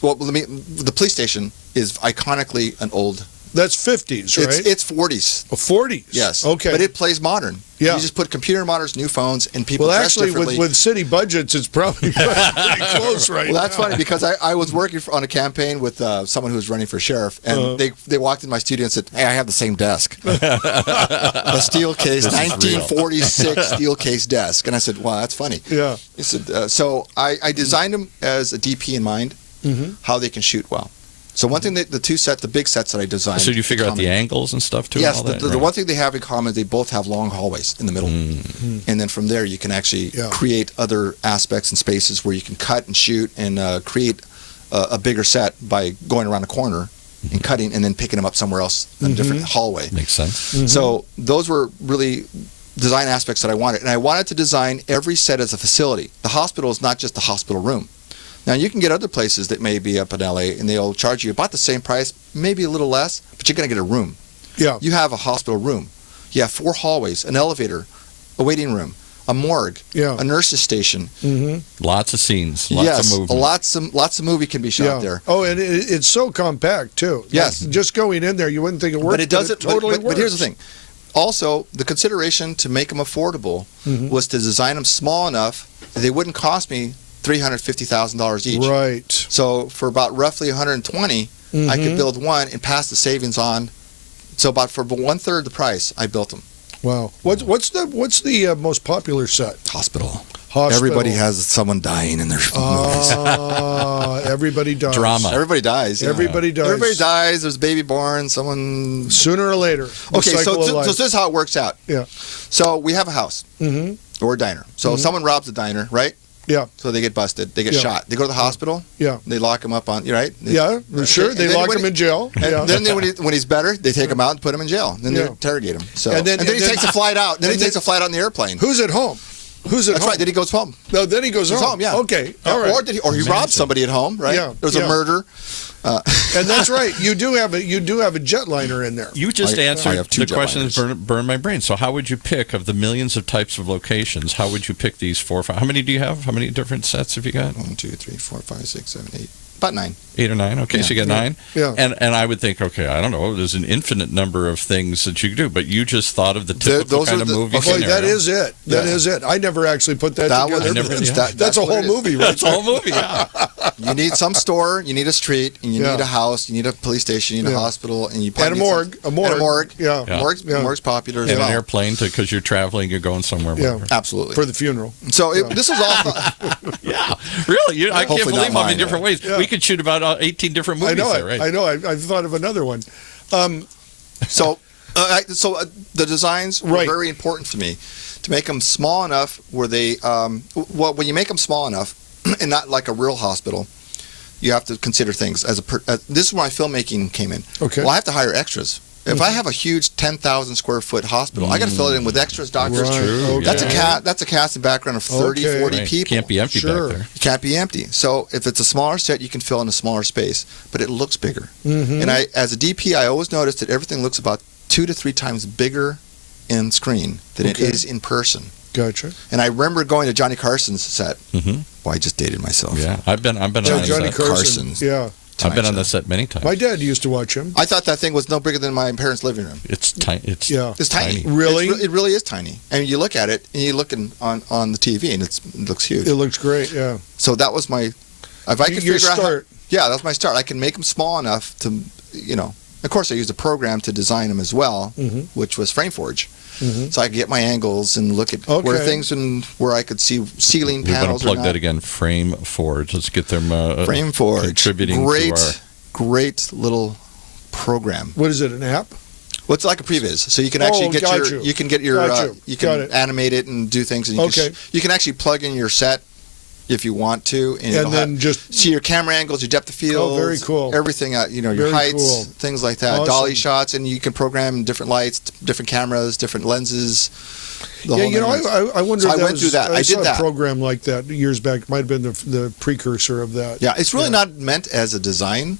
the police station is iconically an old. That's 50s, right? It's 40s. 40s? Yes. Okay. But it plays modern. Yeah. You just put computer monitors, new phones, and people dress differently. with city budgets, it's probably pretty close right now. Well, that's funny because I was working on a campaign with someone who was running for sheriff, and they walked in my studio and said, "Hey, I have the same desk, a steel case, 1946 steel case desk." And I said, "Wow, that's funny." Yeah. He said, so I designed them as a DP in mind, how they can shoot well. So one thing, the big sets that I designed. So you figure out the angles and stuff too? Yes, and all that? the one thing they have in common is they both have long hallways in the middle. And then from there you can actually create other aspects and spaces where you can cut and shoot and create a bigger set by going around a corner and cutting and then picking them up somewhere else in a different hallway. Makes sense. So those were really design aspects that I wanted. And I wanted to design every set as a facility. The hospital is not just the hospital room. Now, you can get other places that may be up in LA, and they'll charge you about the same price, maybe a little less, but you're going to get a room. Yeah. You have a hospital room. You have 4 hallways, an elevator, a waiting room, a morgue, a nurse's station. Lots of scenes, lots of movement. Lots of movie can be shot there. Oh, and it's so compact, too. Yes. Like, just going in there, you wouldn't think it worked, but it doesn't totally but works. here's the thing. Also, the consideration to make them affordable was to design them small enough that they wouldn't cost me $350,000 each. Right. So for about roughly $120, I could build one and pass the savings on. So for 1/3 the price, I built them. Wow. What's the most popular set? Hospital. Everybody has someone dying in their movies. Everybody dies. Drama. Everybody dies. Yeah. Everybody dies. Everybody dies. There's a baby born. Someone. Sooner or later. Okay, so this is how it works out. Yeah. So we have a house or a diner. So someone robs a diner, right? Yeah. So they get busted. They get shot. They go to the hospital. Yeah. They lock him up on. Right. Sure. They lock him in jail. And then when he's better, they take him out and put him in jail. Then they interrogate him. So and then he takes a flight out. Then he takes a flight on the airplane. Who's at home? That's right. Then he goes home. No, then he goes home. Yeah. Okay. All right. Or he robbed somebody at home. Right. Yeah. There's a murder. And that's right. You do have a jetliner in there. You just answered the question liners. that burned my brain. So how would you pick, of the millions of types of locations, how would you pick these 4 or 5? How many do you have? How many different sets have you got? 1, 2, 3, 4, 5, 6, 7, 8. About 9. 8 or 9. Okay, so you got 9. Yeah. And I would think, okay, I don't know, there's an infinite number of things that you could do, but you just thought of the typical kind of movie Boy, scenario. that is it. That is it. I never actually put that together. That's a whole movie, right? That's a whole movie, yeah. You need some store, you need a street, and you need a house, you need a police station, you need a hospital, and you and a morgue. And a morgue. Yeah. Morgue's popular as And well. an airplane, because you're traveling, you're going somewhere. Yeah. Absolutely. For the funeral. So this is all. Yeah, really. I can't believe how many different ways. Yeah. We could shoot about 18 different movies there, right? I know. I've thought of another one. So the designs were very important to me to make them small enough where they, when you make them small enough and not like a real hospital, you have to consider things this is where my filmmaking came in. Okay. Well, I have to hire extras. If I have a huge 10,000 square foot hospital, I got to fill it in with extras, doctors. Right. True. Okay. That's a cast and background of 30, 40 people. Can't be empty back there. It can't be empty. So if it's a smaller set, you can fill in a smaller space, but it looks bigger. And as a DP, I always noticed that everything looks about 2 to 3 times bigger in screen than it is in person. Gotcha. And I remember going to Johnny Carson's set. Mm-hmm. Boy, I just dated myself. Yeah, I've been on Johnny that. Carson's. Yeah. I've been on that set many times. My dad used to watch him. I thought that thing was no bigger than my parents' living room. It's tiny. It's tiny. Really? It really is tiny. And you look at it, and you look on the TV, and it looks huge. It looks great, yeah. So that was my... If I could Your figure out... start. Yeah, that was my start. I can make them small enough to, Of course, I used a program to design them as well, which was FrameForge. Mm-hmm. So I could get my angles and look at where I could see ceiling we panels. We want to plug that again. FrameForge. Let's get them FrameForge contributing to our... Great little program. What is it? An app? Well, it's like a previs, so you can actually you can animate it and do things. And you can actually plug in your set if you want to, and then just see your camera angles, your depth of field. Oh, very cool. Everything, your very heights, cool. things like that. Awesome. Dolly shots, and you can program different lights, different cameras, different lenses. I wonder. So if I went through that. I did saw a program like that years back. It might have been the precursor of that. Yeah, it's really not meant as a design,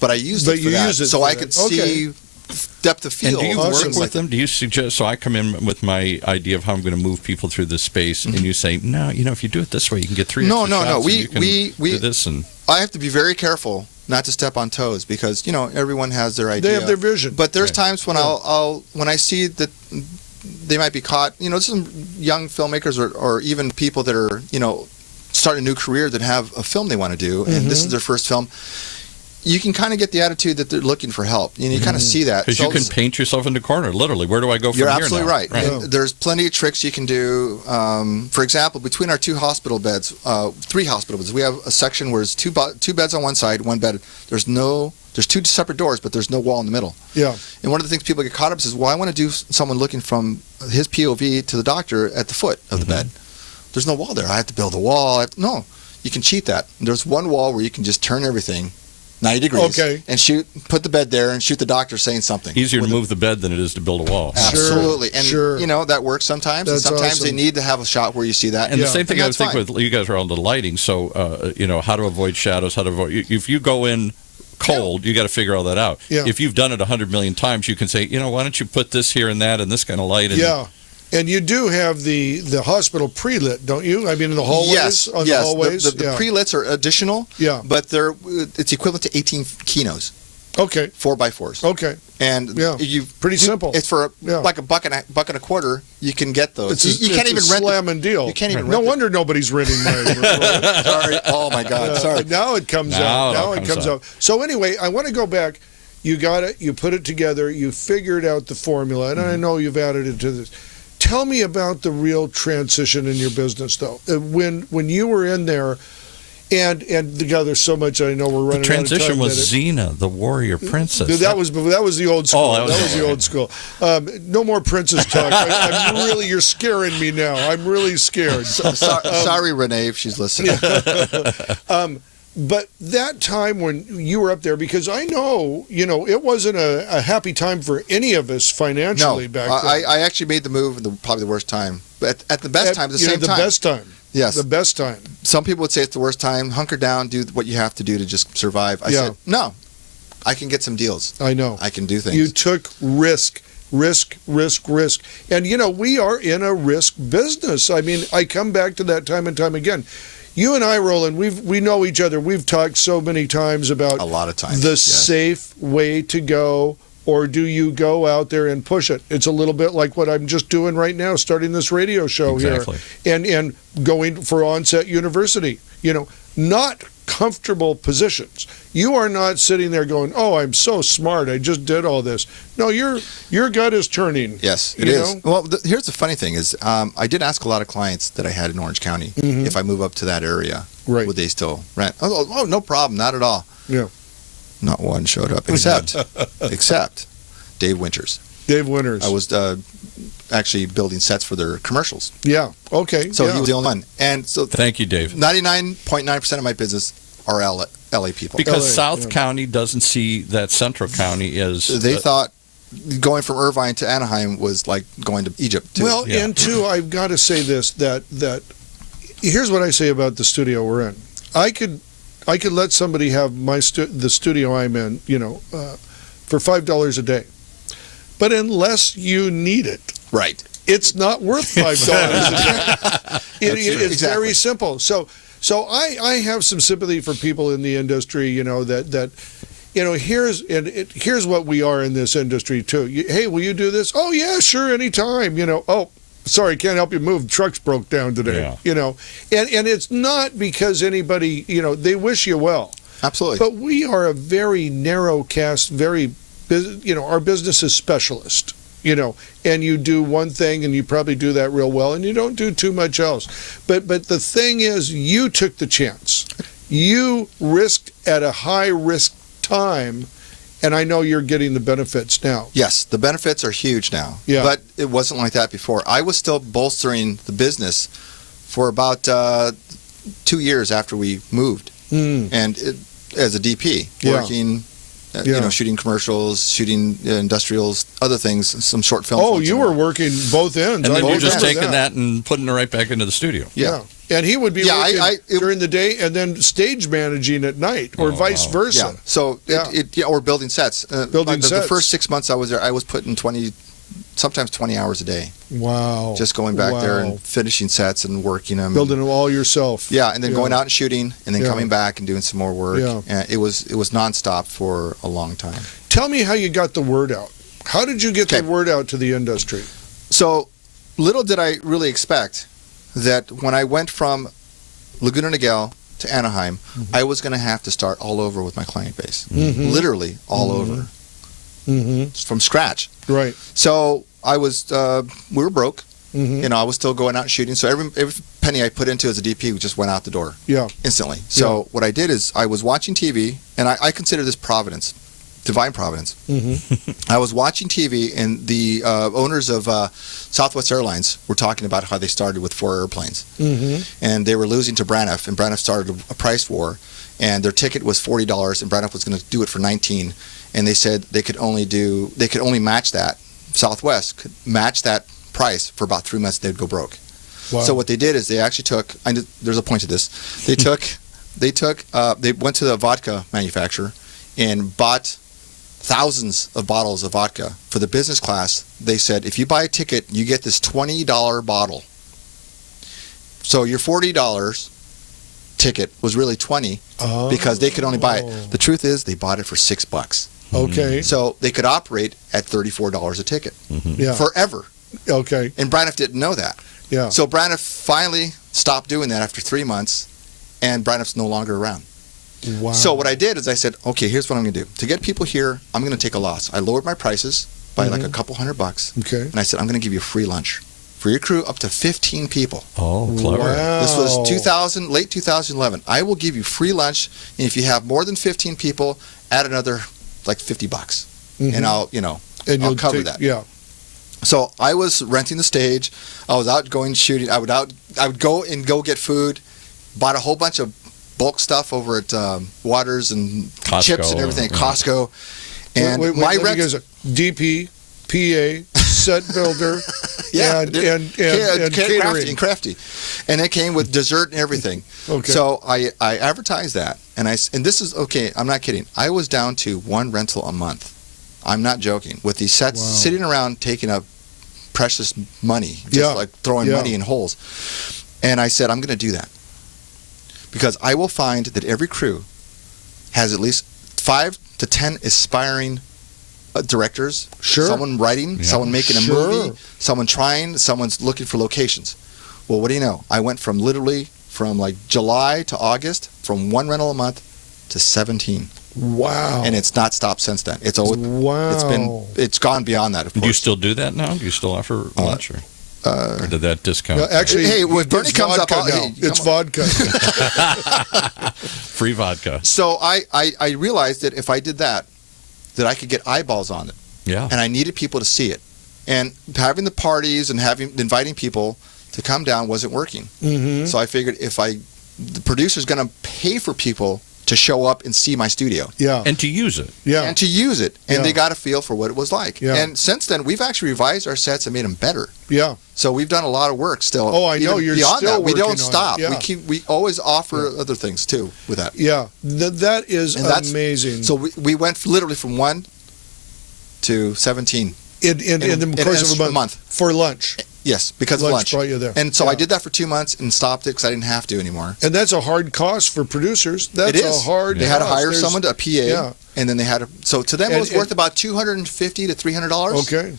but I used it for that, so I could see depth of field. And do you work with them? Do you suggest? So I come in with my idea of how I'm going to move people through this space, and you say, no, if you do it this way, you can get 3 extra shots. We do this, and I have to be very careful not to step on toes because everyone has their idea. They have their vision. But there's times when when I see that they might be caught. Some young filmmakers or even people that are starting a new career that have a film they want to do, and this is their first film. You can kind of get the attitude that they're looking for help. You kind of see that. Because you can paint yourself in the corner, literally. Where do I go from here now? You're absolutely right. And there's plenty of tricks you can do. For example, between our 2 hospital beds, 3 hospital beds, we have a section where it's 2 beds on one side, 1 bed. There's 2 separate doors, but there's no wall in the middle. Yeah. And one of the things people get caught up is, well, I want to do someone looking from his POV to the doctor at the foot of the bed. There's no wall there. I have to build a wall. No, you can cheat that. There's one wall where you can just turn everything 90 degrees, and put the bed there and shoot the doctor saying something. Easier to move the bed than it is to build a wall. Absolutely. And that works sometimes. And sometimes they need to have a shot where you see that. And the same thing I would think with you guys are on the lighting, so how to avoid shadows, if you go in cold, you got to figure all that out. Yeah. If you've done it 100 million times, you can say, why don't you put this here and that and this kind of light. And you do have the hospital pre-lit, don't you? I mean, in the hallways? Yes. The hallways? The pre-lits are additional, but it's equivalent to 18 Kinos. Okay. 4x4s. Okay. And pretty simple. It's for like a buck and a quarter. You can get those. You can't even rent slam and deal. You can't even no wonder nobody's renting mine. Sorry. Oh my God. Sorry. Now it comes out. Now it comes out. So anyway, I want to go back. You got it. You put it together. You figured out the formula, and I know you've added it to this. Tell me about the real transition in your business, though. When you were in there, and there's so much I know we're running. The transition was Xena, the warrior princess. That was the old school. That was the old school. No more princess talk. You're scaring me now. I'm really scared. Sorry, Renee, if she's listening. But that time when you were up there, because I know, it wasn't a happy time for any of us financially back then. I actually made the move probably the worst time. But at the best time, the best time. Yes. The best time. Some people would say it's the worst time. Hunker down, do what you have to do to just survive. I said, no, I can get some deals. I know. I can do things. You took risk. And, we are in a risk business. I mean, I come back to that time and time again. You and I, Roland, we know each other. We've talked so many times about a lot of times the safe way to go, or do you go out there and push it? It's a little bit like what I'm just doing right now, starting this radio show here, and going for Onset University. Not comfortable positions. You are not sitting there going, "Oh, I'm so smart. I just did all this." No, your gut is turning. Yes, it is. Well, here's the funny thing is, I did ask a lot of clients that I had in Orange County if I move up to that area, would they still rent? Oh, no problem, not at all. Yeah. Not one showed up, except Dave Winters. Dave Winters. I was actually building sets for their commercials. Yeah. Okay. So he was the only one. And so thank you, Dave. 99.9% of my business are LA people. Because South County doesn't see that Central County as... They thought going from Irvine to Anaheim was like going to Egypt, too. Well, and two, I've got to say this, that here's what I say about the studio we're in. I could let somebody have the studio I'm in, for $5 a day. But unless you need it, right, it's not worth $5. It's very simple. So I have some sympathy for people in the industry, that here's what we are in this industry too. Hey, will you do this? Oh yeah, sure, anytime. Oh, sorry, can't help you move. Truck's broke down today. Yeah. And it's not because anybody, they wish you well. Absolutely. But we are a very narrow cast, our business is specialist. And you do one thing and you probably do that real well and you don't do too much else. But the thing is, you took the chance. You risked at a high risk time, and I know you're getting the benefits now. Yes, the benefits are huge now. Yeah. But it wasn't like that before. I was still bolstering the business for about 2 years after we moved. And as a DP, working, shooting commercials, shooting industrials, other things, some short films. Oh, you were working both ends. And then you're just taking that and putting it right back into the studio. Yeah. And he would be working during the day and then stage managing at night, or vice versa. Yeah. So, or building sets. The first 6 months I was there, I was putting sometimes 20 hours a day. Wow. Just going back there and finishing sets and working them. Building them all yourself. Yeah, and then going out and shooting, and then coming back and doing some more work. Yeah. And it was nonstop for a long time. Tell me how you got the word out. How did you get the word out to the industry? So, little did I really expect that when I went from Laguna Niguel to Anaheim, I was going to have to start all over with my client base. Literally all over. From scratch. Right. So I was, we were broke. I was still going out and shooting. So every penny I put into as a DP just went out the door. Yeah. Instantly. So what I did is I was watching TV, and I consider this providence, divine providence. I was watching TV, and the owners of Southwest Airlines were talking about how they started with 4 airplanes. And they were losing to Braniff, and Braniff started a price war, and their ticket was $40, and Braniff was going to do it for $19. And they said they could only match that. Southwest could match that price for about 3 months. They'd go broke. Wow. So what they did is they actually took. There's a point to this. They they went to the vodka manufacturer and bought thousands of bottles of vodka for the business class. They said, if you buy a ticket, you get this $20 bottle. So your $40 ticket was really $20 because they could only buy it. The truth is, they bought it for $6. Okay. So they could operate at $34 a ticket forever. Okay. And Braniff didn't know that. Yeah. So Braniff finally stopped doing that after 3 months, and Braniff's no longer around. Wow. So what I did is I said, okay, here's what I'm going to do. To get people here, I'm going to take a loss. I lowered my prices by like a couple $100. Okay. And I said, I'm going to give you a free lunch for your crew up to 15 people. Oh, clever. Wow. This was late 2011. I will give you free lunch, and if you have more than 15 people, add another like $50, and I'll cover that. Yeah. So I was renting the stage. I was out going shooting. I would go get food. Bought a whole bunch of bulk stuff over at Waters and Costco, chips and everything at Costco. And my rent is a DP, PA, set builder, and catering. Crafty. And it came with dessert and everything. Okay. So I advertised that, and this is okay. I'm not kidding. I was down to 1 rental a month. I'm not joking. With these sets sitting around taking up precious money, just like throwing money in holes. And I said, I'm going to do that because I will find that every crew has at least 5 to 10 aspiring directors. Sure. Someone writing, someone making a movie, someone trying, someone's looking for locations. Well, what do you know? I went from like July to August, from 1 rental a month to 17. Wow. And it's not stopped since then. It's gone beyond that, of course. Do you still do that now? Do you still offer lunch, or did that discount? No, actually, hey, when Burnie comes up, it's vodka. Free vodka. So I realized that if I did that I could get eyeballs on it. Yeah. And I needed people to see it. And having the parties and inviting people to come down wasn't working. So I figured the producer's going to pay for people to show up and see my studio. Yeah. And to use it. Yeah. And to use it. And they got a feel for what it was like. Yeah. And since then, we've actually revised our sets and made them better. Yeah. So we've done a lot of work still. Oh, I know. You're beyond still that. We working don't stop. on it. Yeah. We always offer other things too with that. Yeah. That is amazing. So we went literally from 1 to 17. In the course of a month. For lunch. Yes, because of lunch. Brought you there. And so Yeah. I did that for 2 months and stopped it because I didn't have to anymore. And that's a hard cost for producers. That's It is. a hard They had to cost. hire There's- someone, a PA, Yeah. and then they had to. So to them, it was And- worth about $250 to $300. Okay.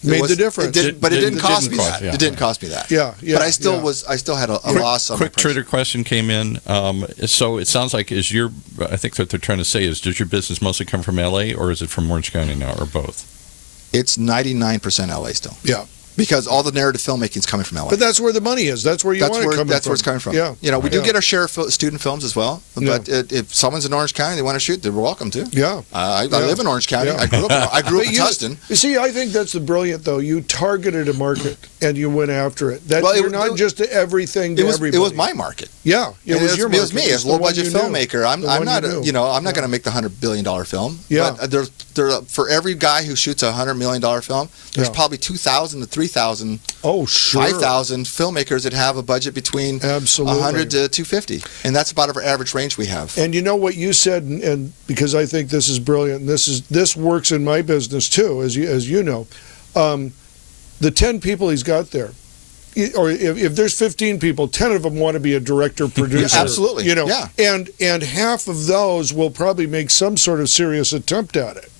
Made the difference. But it didn't cost me cost, that. yeah. It didn't cost me that. Yeah, But I still had a loss on my Quick price. trader question came in. So it sounds like I think what they're trying to say is, does your business mostly come from LA or is it from Orange County now, or both? It's 99% LA still. Yeah. Because all the narrative filmmaking is coming from LA. But that's where the money is. That's where you want it coming from. That's where it's coming from. Yeah. You know, we do get our share of student films as well. But if someone's in Orange County and they want to shoot, they're welcome to. Yeah. I live in Orange County. Yeah. I grew up in Tustin. You see, I think that's the brilliant, though. You targeted a market and you went after it. You're not just everything to everybody. It was my market. Yeah. It was your market. It was me. As a low budget filmmaker. I'm not going to make the $100 billion film. Yeah. But for every guy who shoots a $100 million film, there's probably 2,000 to 3,000. Oh, sure. 5,000 filmmakers that have a budget between 100 to 250, and that's about our average range we have. And you know what you said, and because I think this is brilliant, and this works in my business too, as you know, the 10 people he's got there, or if there's 15 people, 10 of them want to be a director, producer. Yeah, absolutely. You know, yeah. And half of those will probably make some sort of serious attempt at it,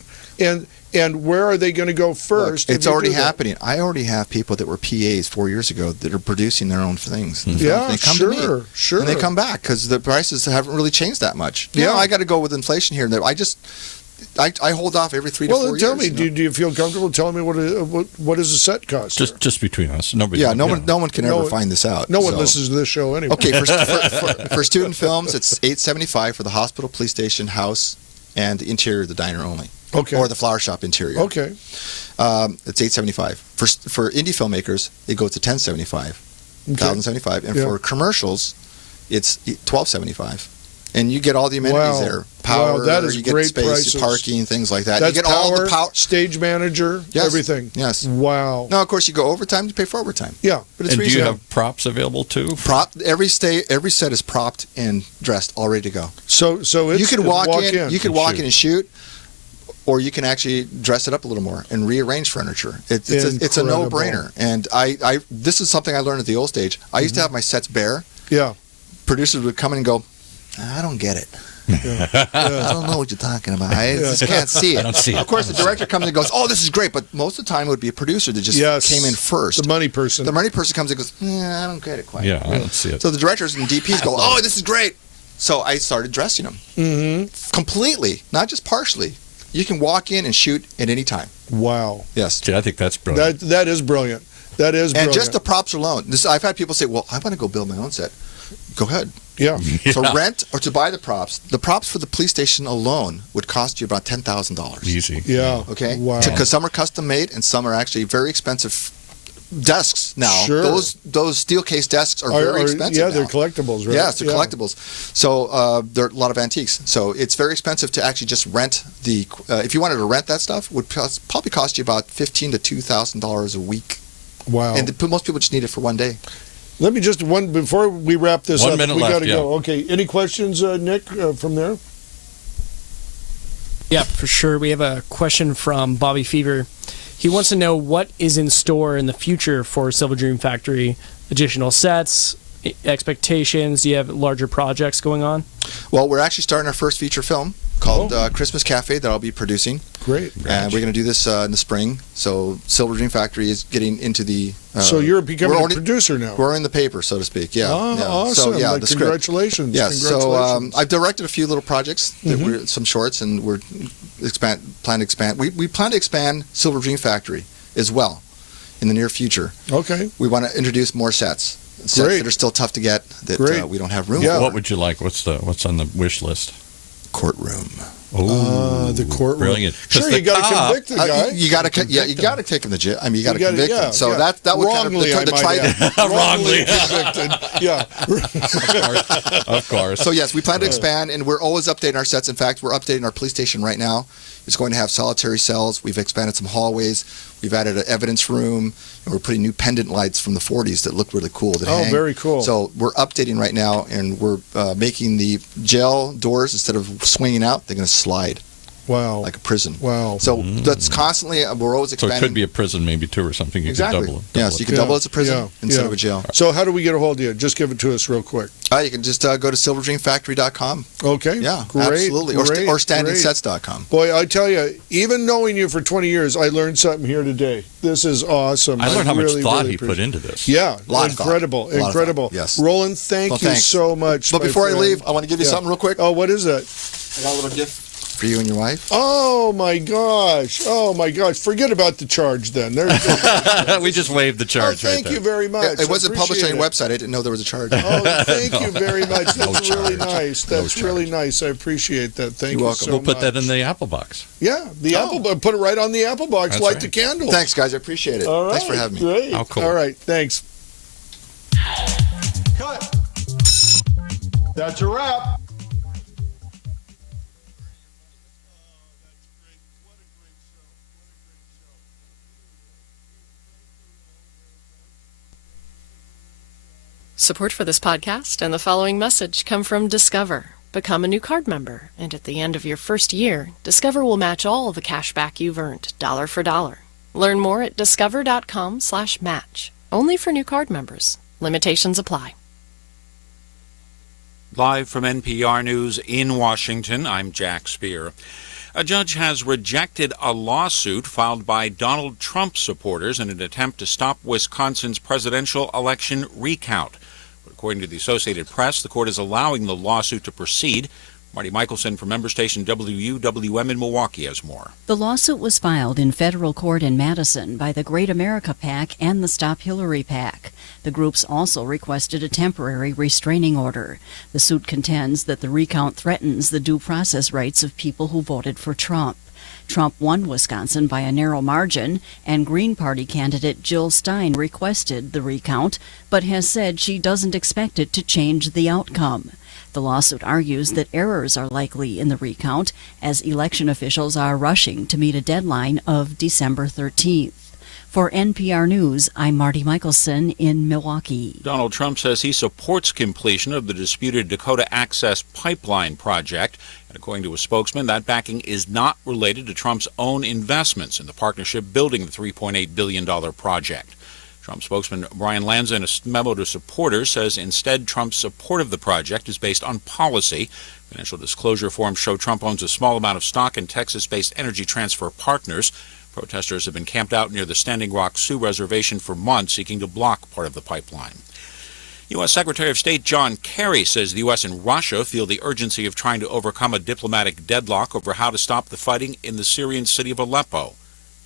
and where are they going to go first? Look, it's already happening. I already have people that were PAs 4 years ago that are producing their own things. Yeah, they come sure, to me, sure. and they come back because the prices haven't really changed that much. Yeah, I got to go with inflation here and there. I hold off every 3 to 4 years. Well, tell me, do you feel comfortable telling me what is a set cost? Just between us, nobody. Yeah, no one can ever find this out. No one listens to this show anyway. Okay, for student films, it's $875 for the hospital, police station, house, and the interior of the diner only. Okay. Or the flower shop interior. Okay. It's $875. For indie filmmakers, it goes to $1,075, $1,075, and for commercials, it's $1,275. And you get all the amenities there. Power, that is you get great space, prices. Parking, things like that. That's you get power, all the power, stage manager, everything. Yes. Wow. Now, of course, you go overtime, you pay for overtime. Yeah. But it's and do you reasonable. have props available too? Every set is propped and dressed, all ready to go. So it's you can walk in. You can walk shoot. in and shoot, or you can actually dress it up a little more and rearrange furniture. It's a no-brainer. And I this is something I learned at the old stage. I used to have my sets bare. Yeah. Producers would come in and go, I don't get it. I don't know what you're talking about. I just can't see it. I don't see it. Of course, the director comes in and goes, "Oh, this is great," but most of the time it would be a producer that just came in first. The money person. The money person comes in and goes, I don't get it quite. Yeah, I don't see it. So the directors and DPs go, "Oh, this is great." So I started dressing them completely, not just partially. You can walk in and shoot at any time. Wow. Yes. See, I think that's brilliant. That is brilliant. That is brilliant. And just the props alone. I've had people say, "Well, I want to go build my own set." Go ahead. Yeah. So rent or to buy the props for the police station alone would cost you about $10,000. Easy. Yeah. Okay. Wow. Because some are custom made and some are actually very expensive desks now. Sure. Those steel case desks are very expensive. Yeah, now. they're collectibles, right? Yes, they're collectibles. So there are a lot of antiques. So it's very expensive to actually just rent the. If you wanted to rent that stuff, would probably cost you about $1,500 to $2,000 a week. Wow. And most people just need it for one day. Let me just before we wrap this up. 1 minute we left, got to go. Okay. Any questions, Nick, from there? Yeah, for sure. We have a question from Bobby Fever. He wants to know what is in store in the future for Silver Dream Factory. Additional sets, expectations. Do you have larger projects going on? Well, we're actually starting our first feature film called Christmas Cafe that I'll be producing. Great. And we're going to do this in the spring. So Silver Dream Factory is getting into the... so you're becoming a producer now. We're in the paper, so to speak. Yeah. Awesome. So, the script. Congratulations. Yes. Congratulations. So I've directed a few little projects, that some shorts, and we're plan to expand. We plan to expand Silver Dream Factory as well in the near future. Okay. We want to introduce more sets Great. that are still tough to get that we don't have room for. What would you like? What's on the wish list? Courtroom. Oh, the courtroom. Brilliant. Sure, you got to convict the guy. You got to take him to jail. I mean, you got to convict him. So yeah. that would wrongly, kind of wrongly convicted. Yeah. Of course. So yes, we plan to expand, and we're always updating our sets. In fact, we're updating our police station right now. It's going to have solitary cells. We've expanded some hallways. We've added an evidence room, and we're putting new pendant lights from the 40s that look really cool. That hang. Very cool. So we're updating right now, and we're making the jail doors, instead of swinging out, they're going to slide. Wow. Like a prison. Wow. So that's constantly, we're always So expanding. it could be a prison maybe too or something. You Exactly. could double it. Yes, you could double it as a prison instead of a jail. So how do we get a hold of you? Just give it to us real quick. You can just go to silverdreamfactory.com. Okay. Yeah, great, absolutely. Great, or standingsets.com. Boy, I tell you, even knowing you for 20 years, I learned something here today. This is awesome. I learned how really, much thought really he put into this. Yeah, A lot of incredible, thought. incredible. Yes. Roland, thank you thanks. so much. But my before I friend. leave, I want to give you something real quick. Oh, what is that? I got a little gift for you and your wife. Oh my gosh! Oh my gosh! Forget about the charge then. We just waived the charge. Thank you very much. It wasn't published on your Appreciate website. I didn't know there was a charge. Oh, thank you very much. That's really charge. nice. That's really nice. I appreciate that. Thank You're you welcome. so We'll put much. that in the Applebox. Yeah, the apple. Put it right on the apple box. That's Light right. the candle. Thanks, guys. I appreciate it. All right. Thanks for having me. Great. How cool. All right. Thanks. Cut. That's a wrap. Support for this podcast and the following message come from Discover. Become a new card member, and at the end of your first year, Discover will match all the cash back you've earned, dollar for dollar. Learn more at discover.com/match. Only for new card members. Limitations apply. Live from NPR News in Washington, I'm Jack Speer. A judge has rejected a lawsuit filed by Donald Trump supporters in an attempt to stop Wisconsin's presidential election recount. But according to the Associated Press, the court is allowing the lawsuit to proceed. Marty Michelson from member station WUWM in Milwaukee has more. The lawsuit was filed in federal court in Madison by the Great America PAC and the Stop Hillary PAC. The groups also requested a temporary restraining order. The suit contends that the recount threatens the due process rights of people who voted for Trump. Trump won Wisconsin by a narrow margin, and Green Party candidate Jill Stein requested the recount, but has said she doesn't expect it to change the outcome. The lawsuit argues that errors are likely in the recount, as election officials are rushing to meet a deadline of December 13th. For NPR News, I'm Marty Michelson in Milwaukee. Donald Trump says he supports completion of the disputed Dakota Access Pipeline project. And according to a spokesman, that backing is not related to Trump's own investments in the partnership building the $3.8 billion project. Trump spokesman Brian Lanza, in a memo to supporters, says instead Trump's support of the project is based on policy. Financial disclosure forms show Trump owns a small amount of stock in Texas-based Energy Transfer Partners. Protesters have been camped out near the Standing Rock Sioux Reservation for months, seeking to block part of the pipeline. U.S. Secretary of State John Kerry says the U.S. and Russia feel the urgency of trying to overcome a diplomatic deadlock over how to stop the fighting in the Syrian city of Aleppo.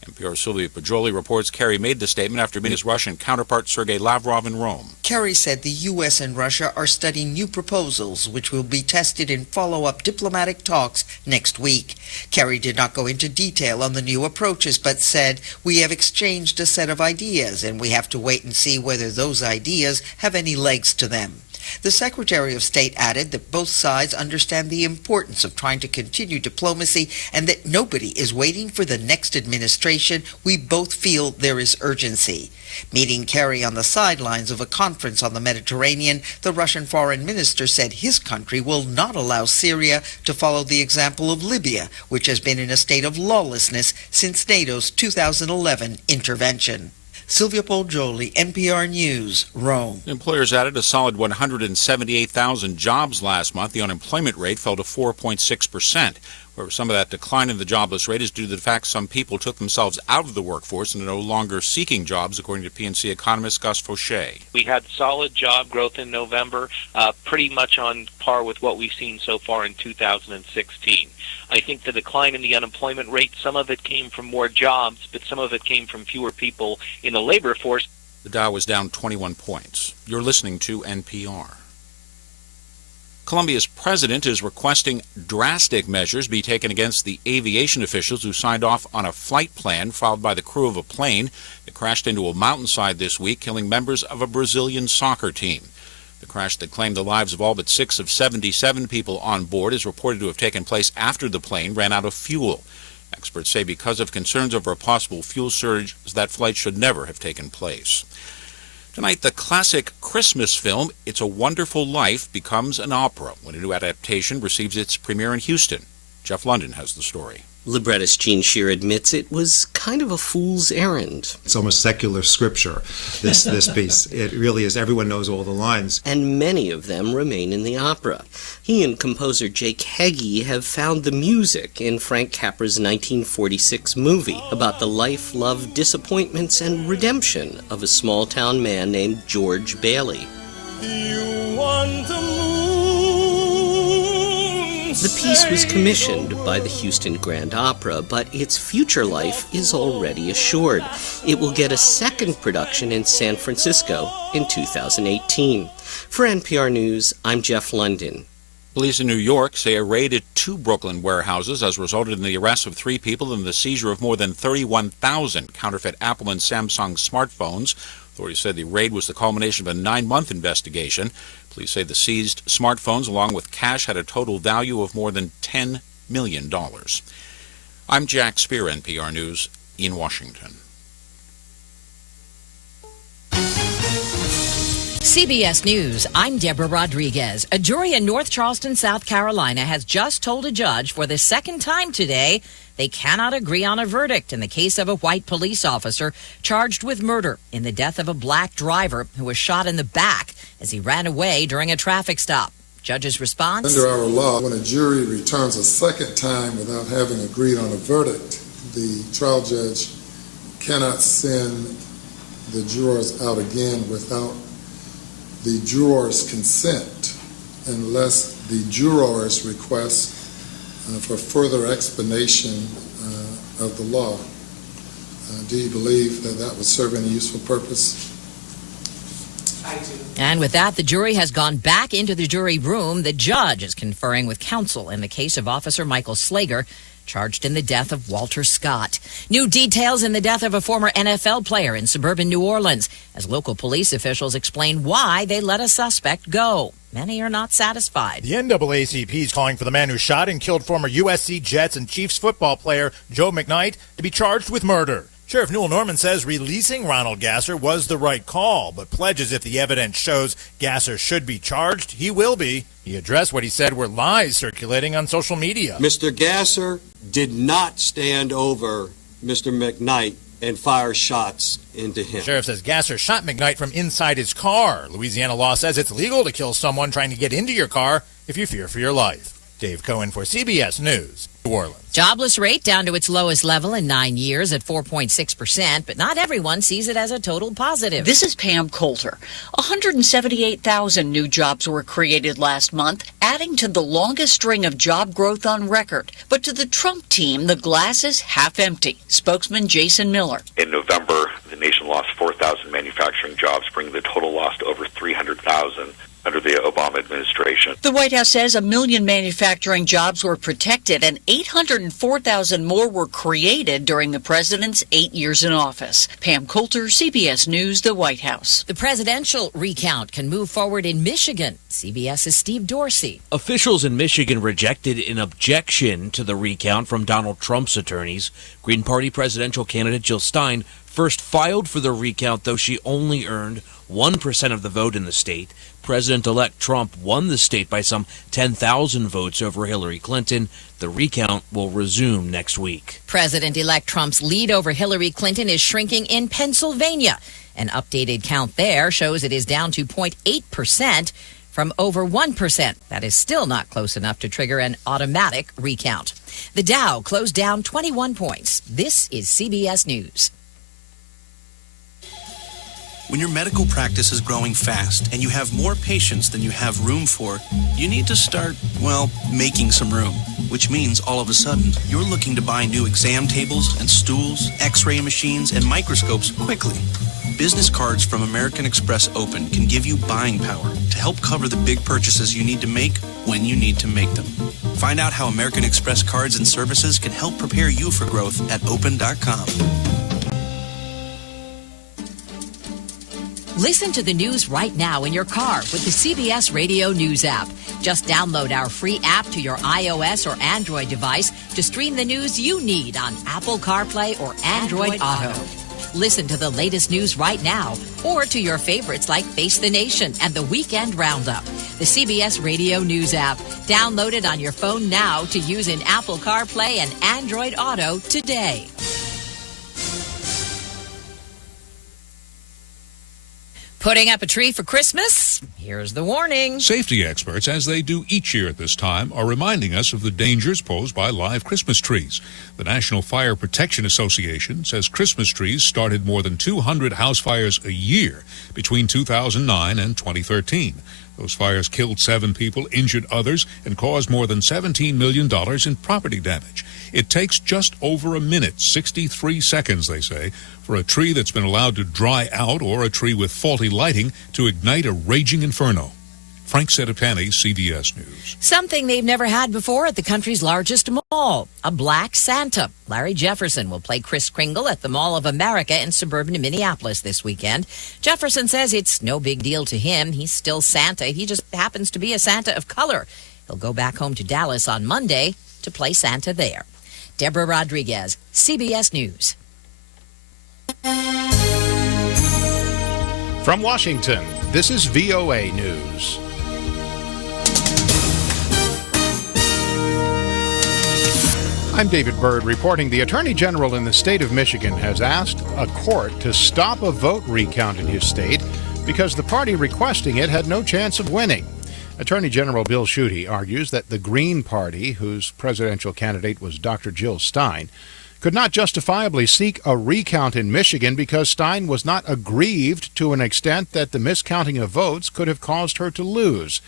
NPR's Sylvia Poggioli reports Kerry made the statement after meeting his Russian counterpart Sergei Lavrov in Rome. Kerry said the U.S. and Russia are studying new proposals which will be tested in follow-up diplomatic talks next week. Kerry did not go into detail on the new approaches, but said, "We have exchanged a set of ideas, and we have to wait and see whether those ideas have any legs to them." The Secretary of State added that both sides understand the importance of trying to continue diplomacy and that nobody is waiting for the next administration. We both feel there is urgency. Meeting Kerry on the sidelines of a conference on the Mediterranean, the Russian foreign minister said his country will not allow Syria to follow the example of Libya, which has been in a state of lawlessness since NATO's 2011 intervention. Sylvia Poggioli, NPR News, Rome. Employers added a solid 178,000 jobs last month. The unemployment rate fell to 4.6%. However, some of that decline in the jobless rate is due to the fact some people took themselves out of the workforce and are no longer seeking jobs, according to PNC economist Gus Fauché. We had solid job growth in November, pretty much on par with what we've seen so far in 2016. I think the decline in the unemployment rate, some of it came from more jobs, but some of it came from fewer people in the labor force. The Dow was down 21 points. You're listening to NPR. Colombia's president is requesting drastic measures be taken against the aviation officials who signed off on a flight plan filed by the crew of a plane that crashed into a mountainside this week, killing members of a Brazilian soccer team. The crash that claimed the lives of all but 6 of 77 people on board is reported to have taken place after the plane ran out of fuel. Experts say because of concerns over a possible fuel surge, that flight should never have taken place. Tonight, the classic Christmas film, It's a Wonderful Life, becomes an opera when a new adaptation receives its premiere in Houston. Jeff London has the story. Librettist Gene Shear admits it was kind of a fool's errand. It's almost secular scripture, this piece. It really is. Everyone knows all the lines. And many of them remain in the opera. He and composer Jake Heggie have found the music in Frank Capra's 1946 movie about the life, love, disappointments, and redemption of a small-town man named George Bailey. You want to move. The piece was commissioned by the Houston Grand Opera, but its future life is already assured. It will get a second production in San Francisco in 2018. For NPR News, I'm Jeff London. Police in New York say a raid at 2 Brooklyn warehouses has resulted in the arrest of 3 people and the seizure of more than 31,000 counterfeit Apple and Samsung smartphones. Authorities said the raid was the culmination of a 9-month investigation. Police say the seized smartphones, along with cash, had a total value of more than $10 million. I'm Jack Spear, NPR News, in Washington. CBS News, I'm Deborah Rodriguez. A jury in North Charleston, South Carolina has just told a judge for the second time today they cannot agree on a verdict in the case of a white police officer charged with murder in the death of a black driver who was shot in the back as he ran away during a traffic stop. Judge's response? Under our law, when a jury returns a second time without having agreed on a verdict, the trial judge cannot send the jurors out again without the jurors' consent unless the jurors request for further explanation of the law. Do you believe that that would serve any useful purpose? I do. And with that, the jury has gone back into the jury room. The judge is conferring with counsel in the case of Officer Michael Slager, charged in the death of Walter Scott. New details in the death of a former NFL player in suburban New Orleans, as local police officials explain why they let a suspect go. Many are not satisfied. The NAACP is calling for the man who shot and killed former USC Jets and Chiefs football player Joe McKnight to be charged with murder. Sheriff Newell Norman says releasing Ronald Gasser was the right call, but pledges if the evidence shows Gasser should be charged, he will be. He addressed what he said were lies circulating on social media. Mr. Gasser did not stand over Mr. McKnight and fire shots into him. The sheriff says Gasser shot McKnight from inside his car. Louisiana law says it's legal to kill someone trying to get into your car if you fear for your life. Dave Cohen for CBS News, New Orleans. Jobless rate down to its lowest level in 9 years at 4.6%, but not everyone sees it as a total positive. This is Pam Coulter. 178,000 new jobs were created last month, adding to the longest string of job growth on record. But to the Trump team, the glass is half empty. Spokesman Jason Miller. In November, the nation lost 4,000 manufacturing jobs, bringing the total loss to over 300,000 under the Obama administration. The White House says 1 million manufacturing jobs were protected and 804,000 more were created during the president's 8 years in office. Pam Coulter, CBS News, the White House. The presidential recount can move forward in Michigan. CBS's Steve Dorsey. Officials in Michigan rejected an objection to the recount from Donald Trump's attorneys. Green Party presidential candidate Jill Stein first filed for the recount, though she only earned 1% of the vote in the state. President-elect Trump won the state by some 10,000 votes over Hillary Clinton. The recount will resume next week. President-elect Trump's lead over Hillary Clinton is shrinking in Pennsylvania. An updated count there shows it is down to 0.8% from over 1%. That is still not close enough to trigger an automatic recount. The Dow closed down 21 points. This is CBS News. When your medical practice is growing fast and you have more patients than you have room for, you need to start, well, making some room. Which means all of a sudden, you're looking to buy new exam tables and stools, x-ray machines, and microscopes quickly. Business cards from American Express Open can give you buying power to help cover the big purchases you need to make when you need to make them. Find out how American Express cards and services can help prepare you for growth at open.com. Listen to the news right now in your car with the CBS Radio News app. Just download our free app to your iOS or Android device to stream the news you need on Apple CarPlay or Android Auto. Listen to the latest news right now, or to your favorites like Face the Nation and the Weekend Roundup. The CBS Radio News app. Download it on your phone now to use in Apple CarPlay and Android Auto today. Putting up a tree for Christmas? Here's the warning. Safety experts, as they do each year at this time, are reminding us of the dangers posed by live Christmas trees. The National Fire Protection Association says Christmas trees started more than 200 house fires a year between 2009 and 2013. Those fires killed 7 people, injured others, and caused more than $17 million in property damage. It takes just over a minute, 63 seconds, they say, for a tree that's been allowed to dry out or a tree with faulty lighting to ignite a raging inferno. Frank Sedapani, CBS News. Something they've never had before at the country's largest mall, a black Santa. Larry Jefferson will play Kris Kringle at the Mall of America in suburban Minneapolis this weekend. Jefferson says it's no big deal to him. He's still Santa. He just happens to be a Santa of color. He'll go back home to Dallas on Monday to play Santa there. Deborah Rodriguez, CBS News. From Washington, this is VOA News. I'm David Byrd reporting the Attorney General in the state of Michigan has asked a court to stop a vote recount in his state because the party requesting it had no chance of winning. Attorney General Bill Schuette argues that the Green Party, whose presidential candidate was Dr. Jill Stein, could not justifiably seek a recount in Michigan because Stein was not aggrieved to an extent that the miscounting of votes could have caused her to lose.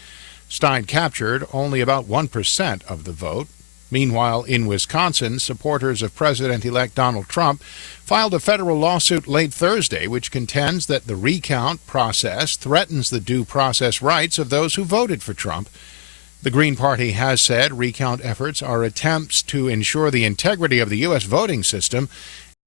Stein captured only about 1% of the vote. Meanwhile, in Wisconsin, supporters of President-elect Donald Trump filed a federal lawsuit late Thursday which contends that the recount process threatens the due process rights of those who voted for Trump. The Green Party has said recount efforts are attempts to ensure the integrity of the U.S. voting system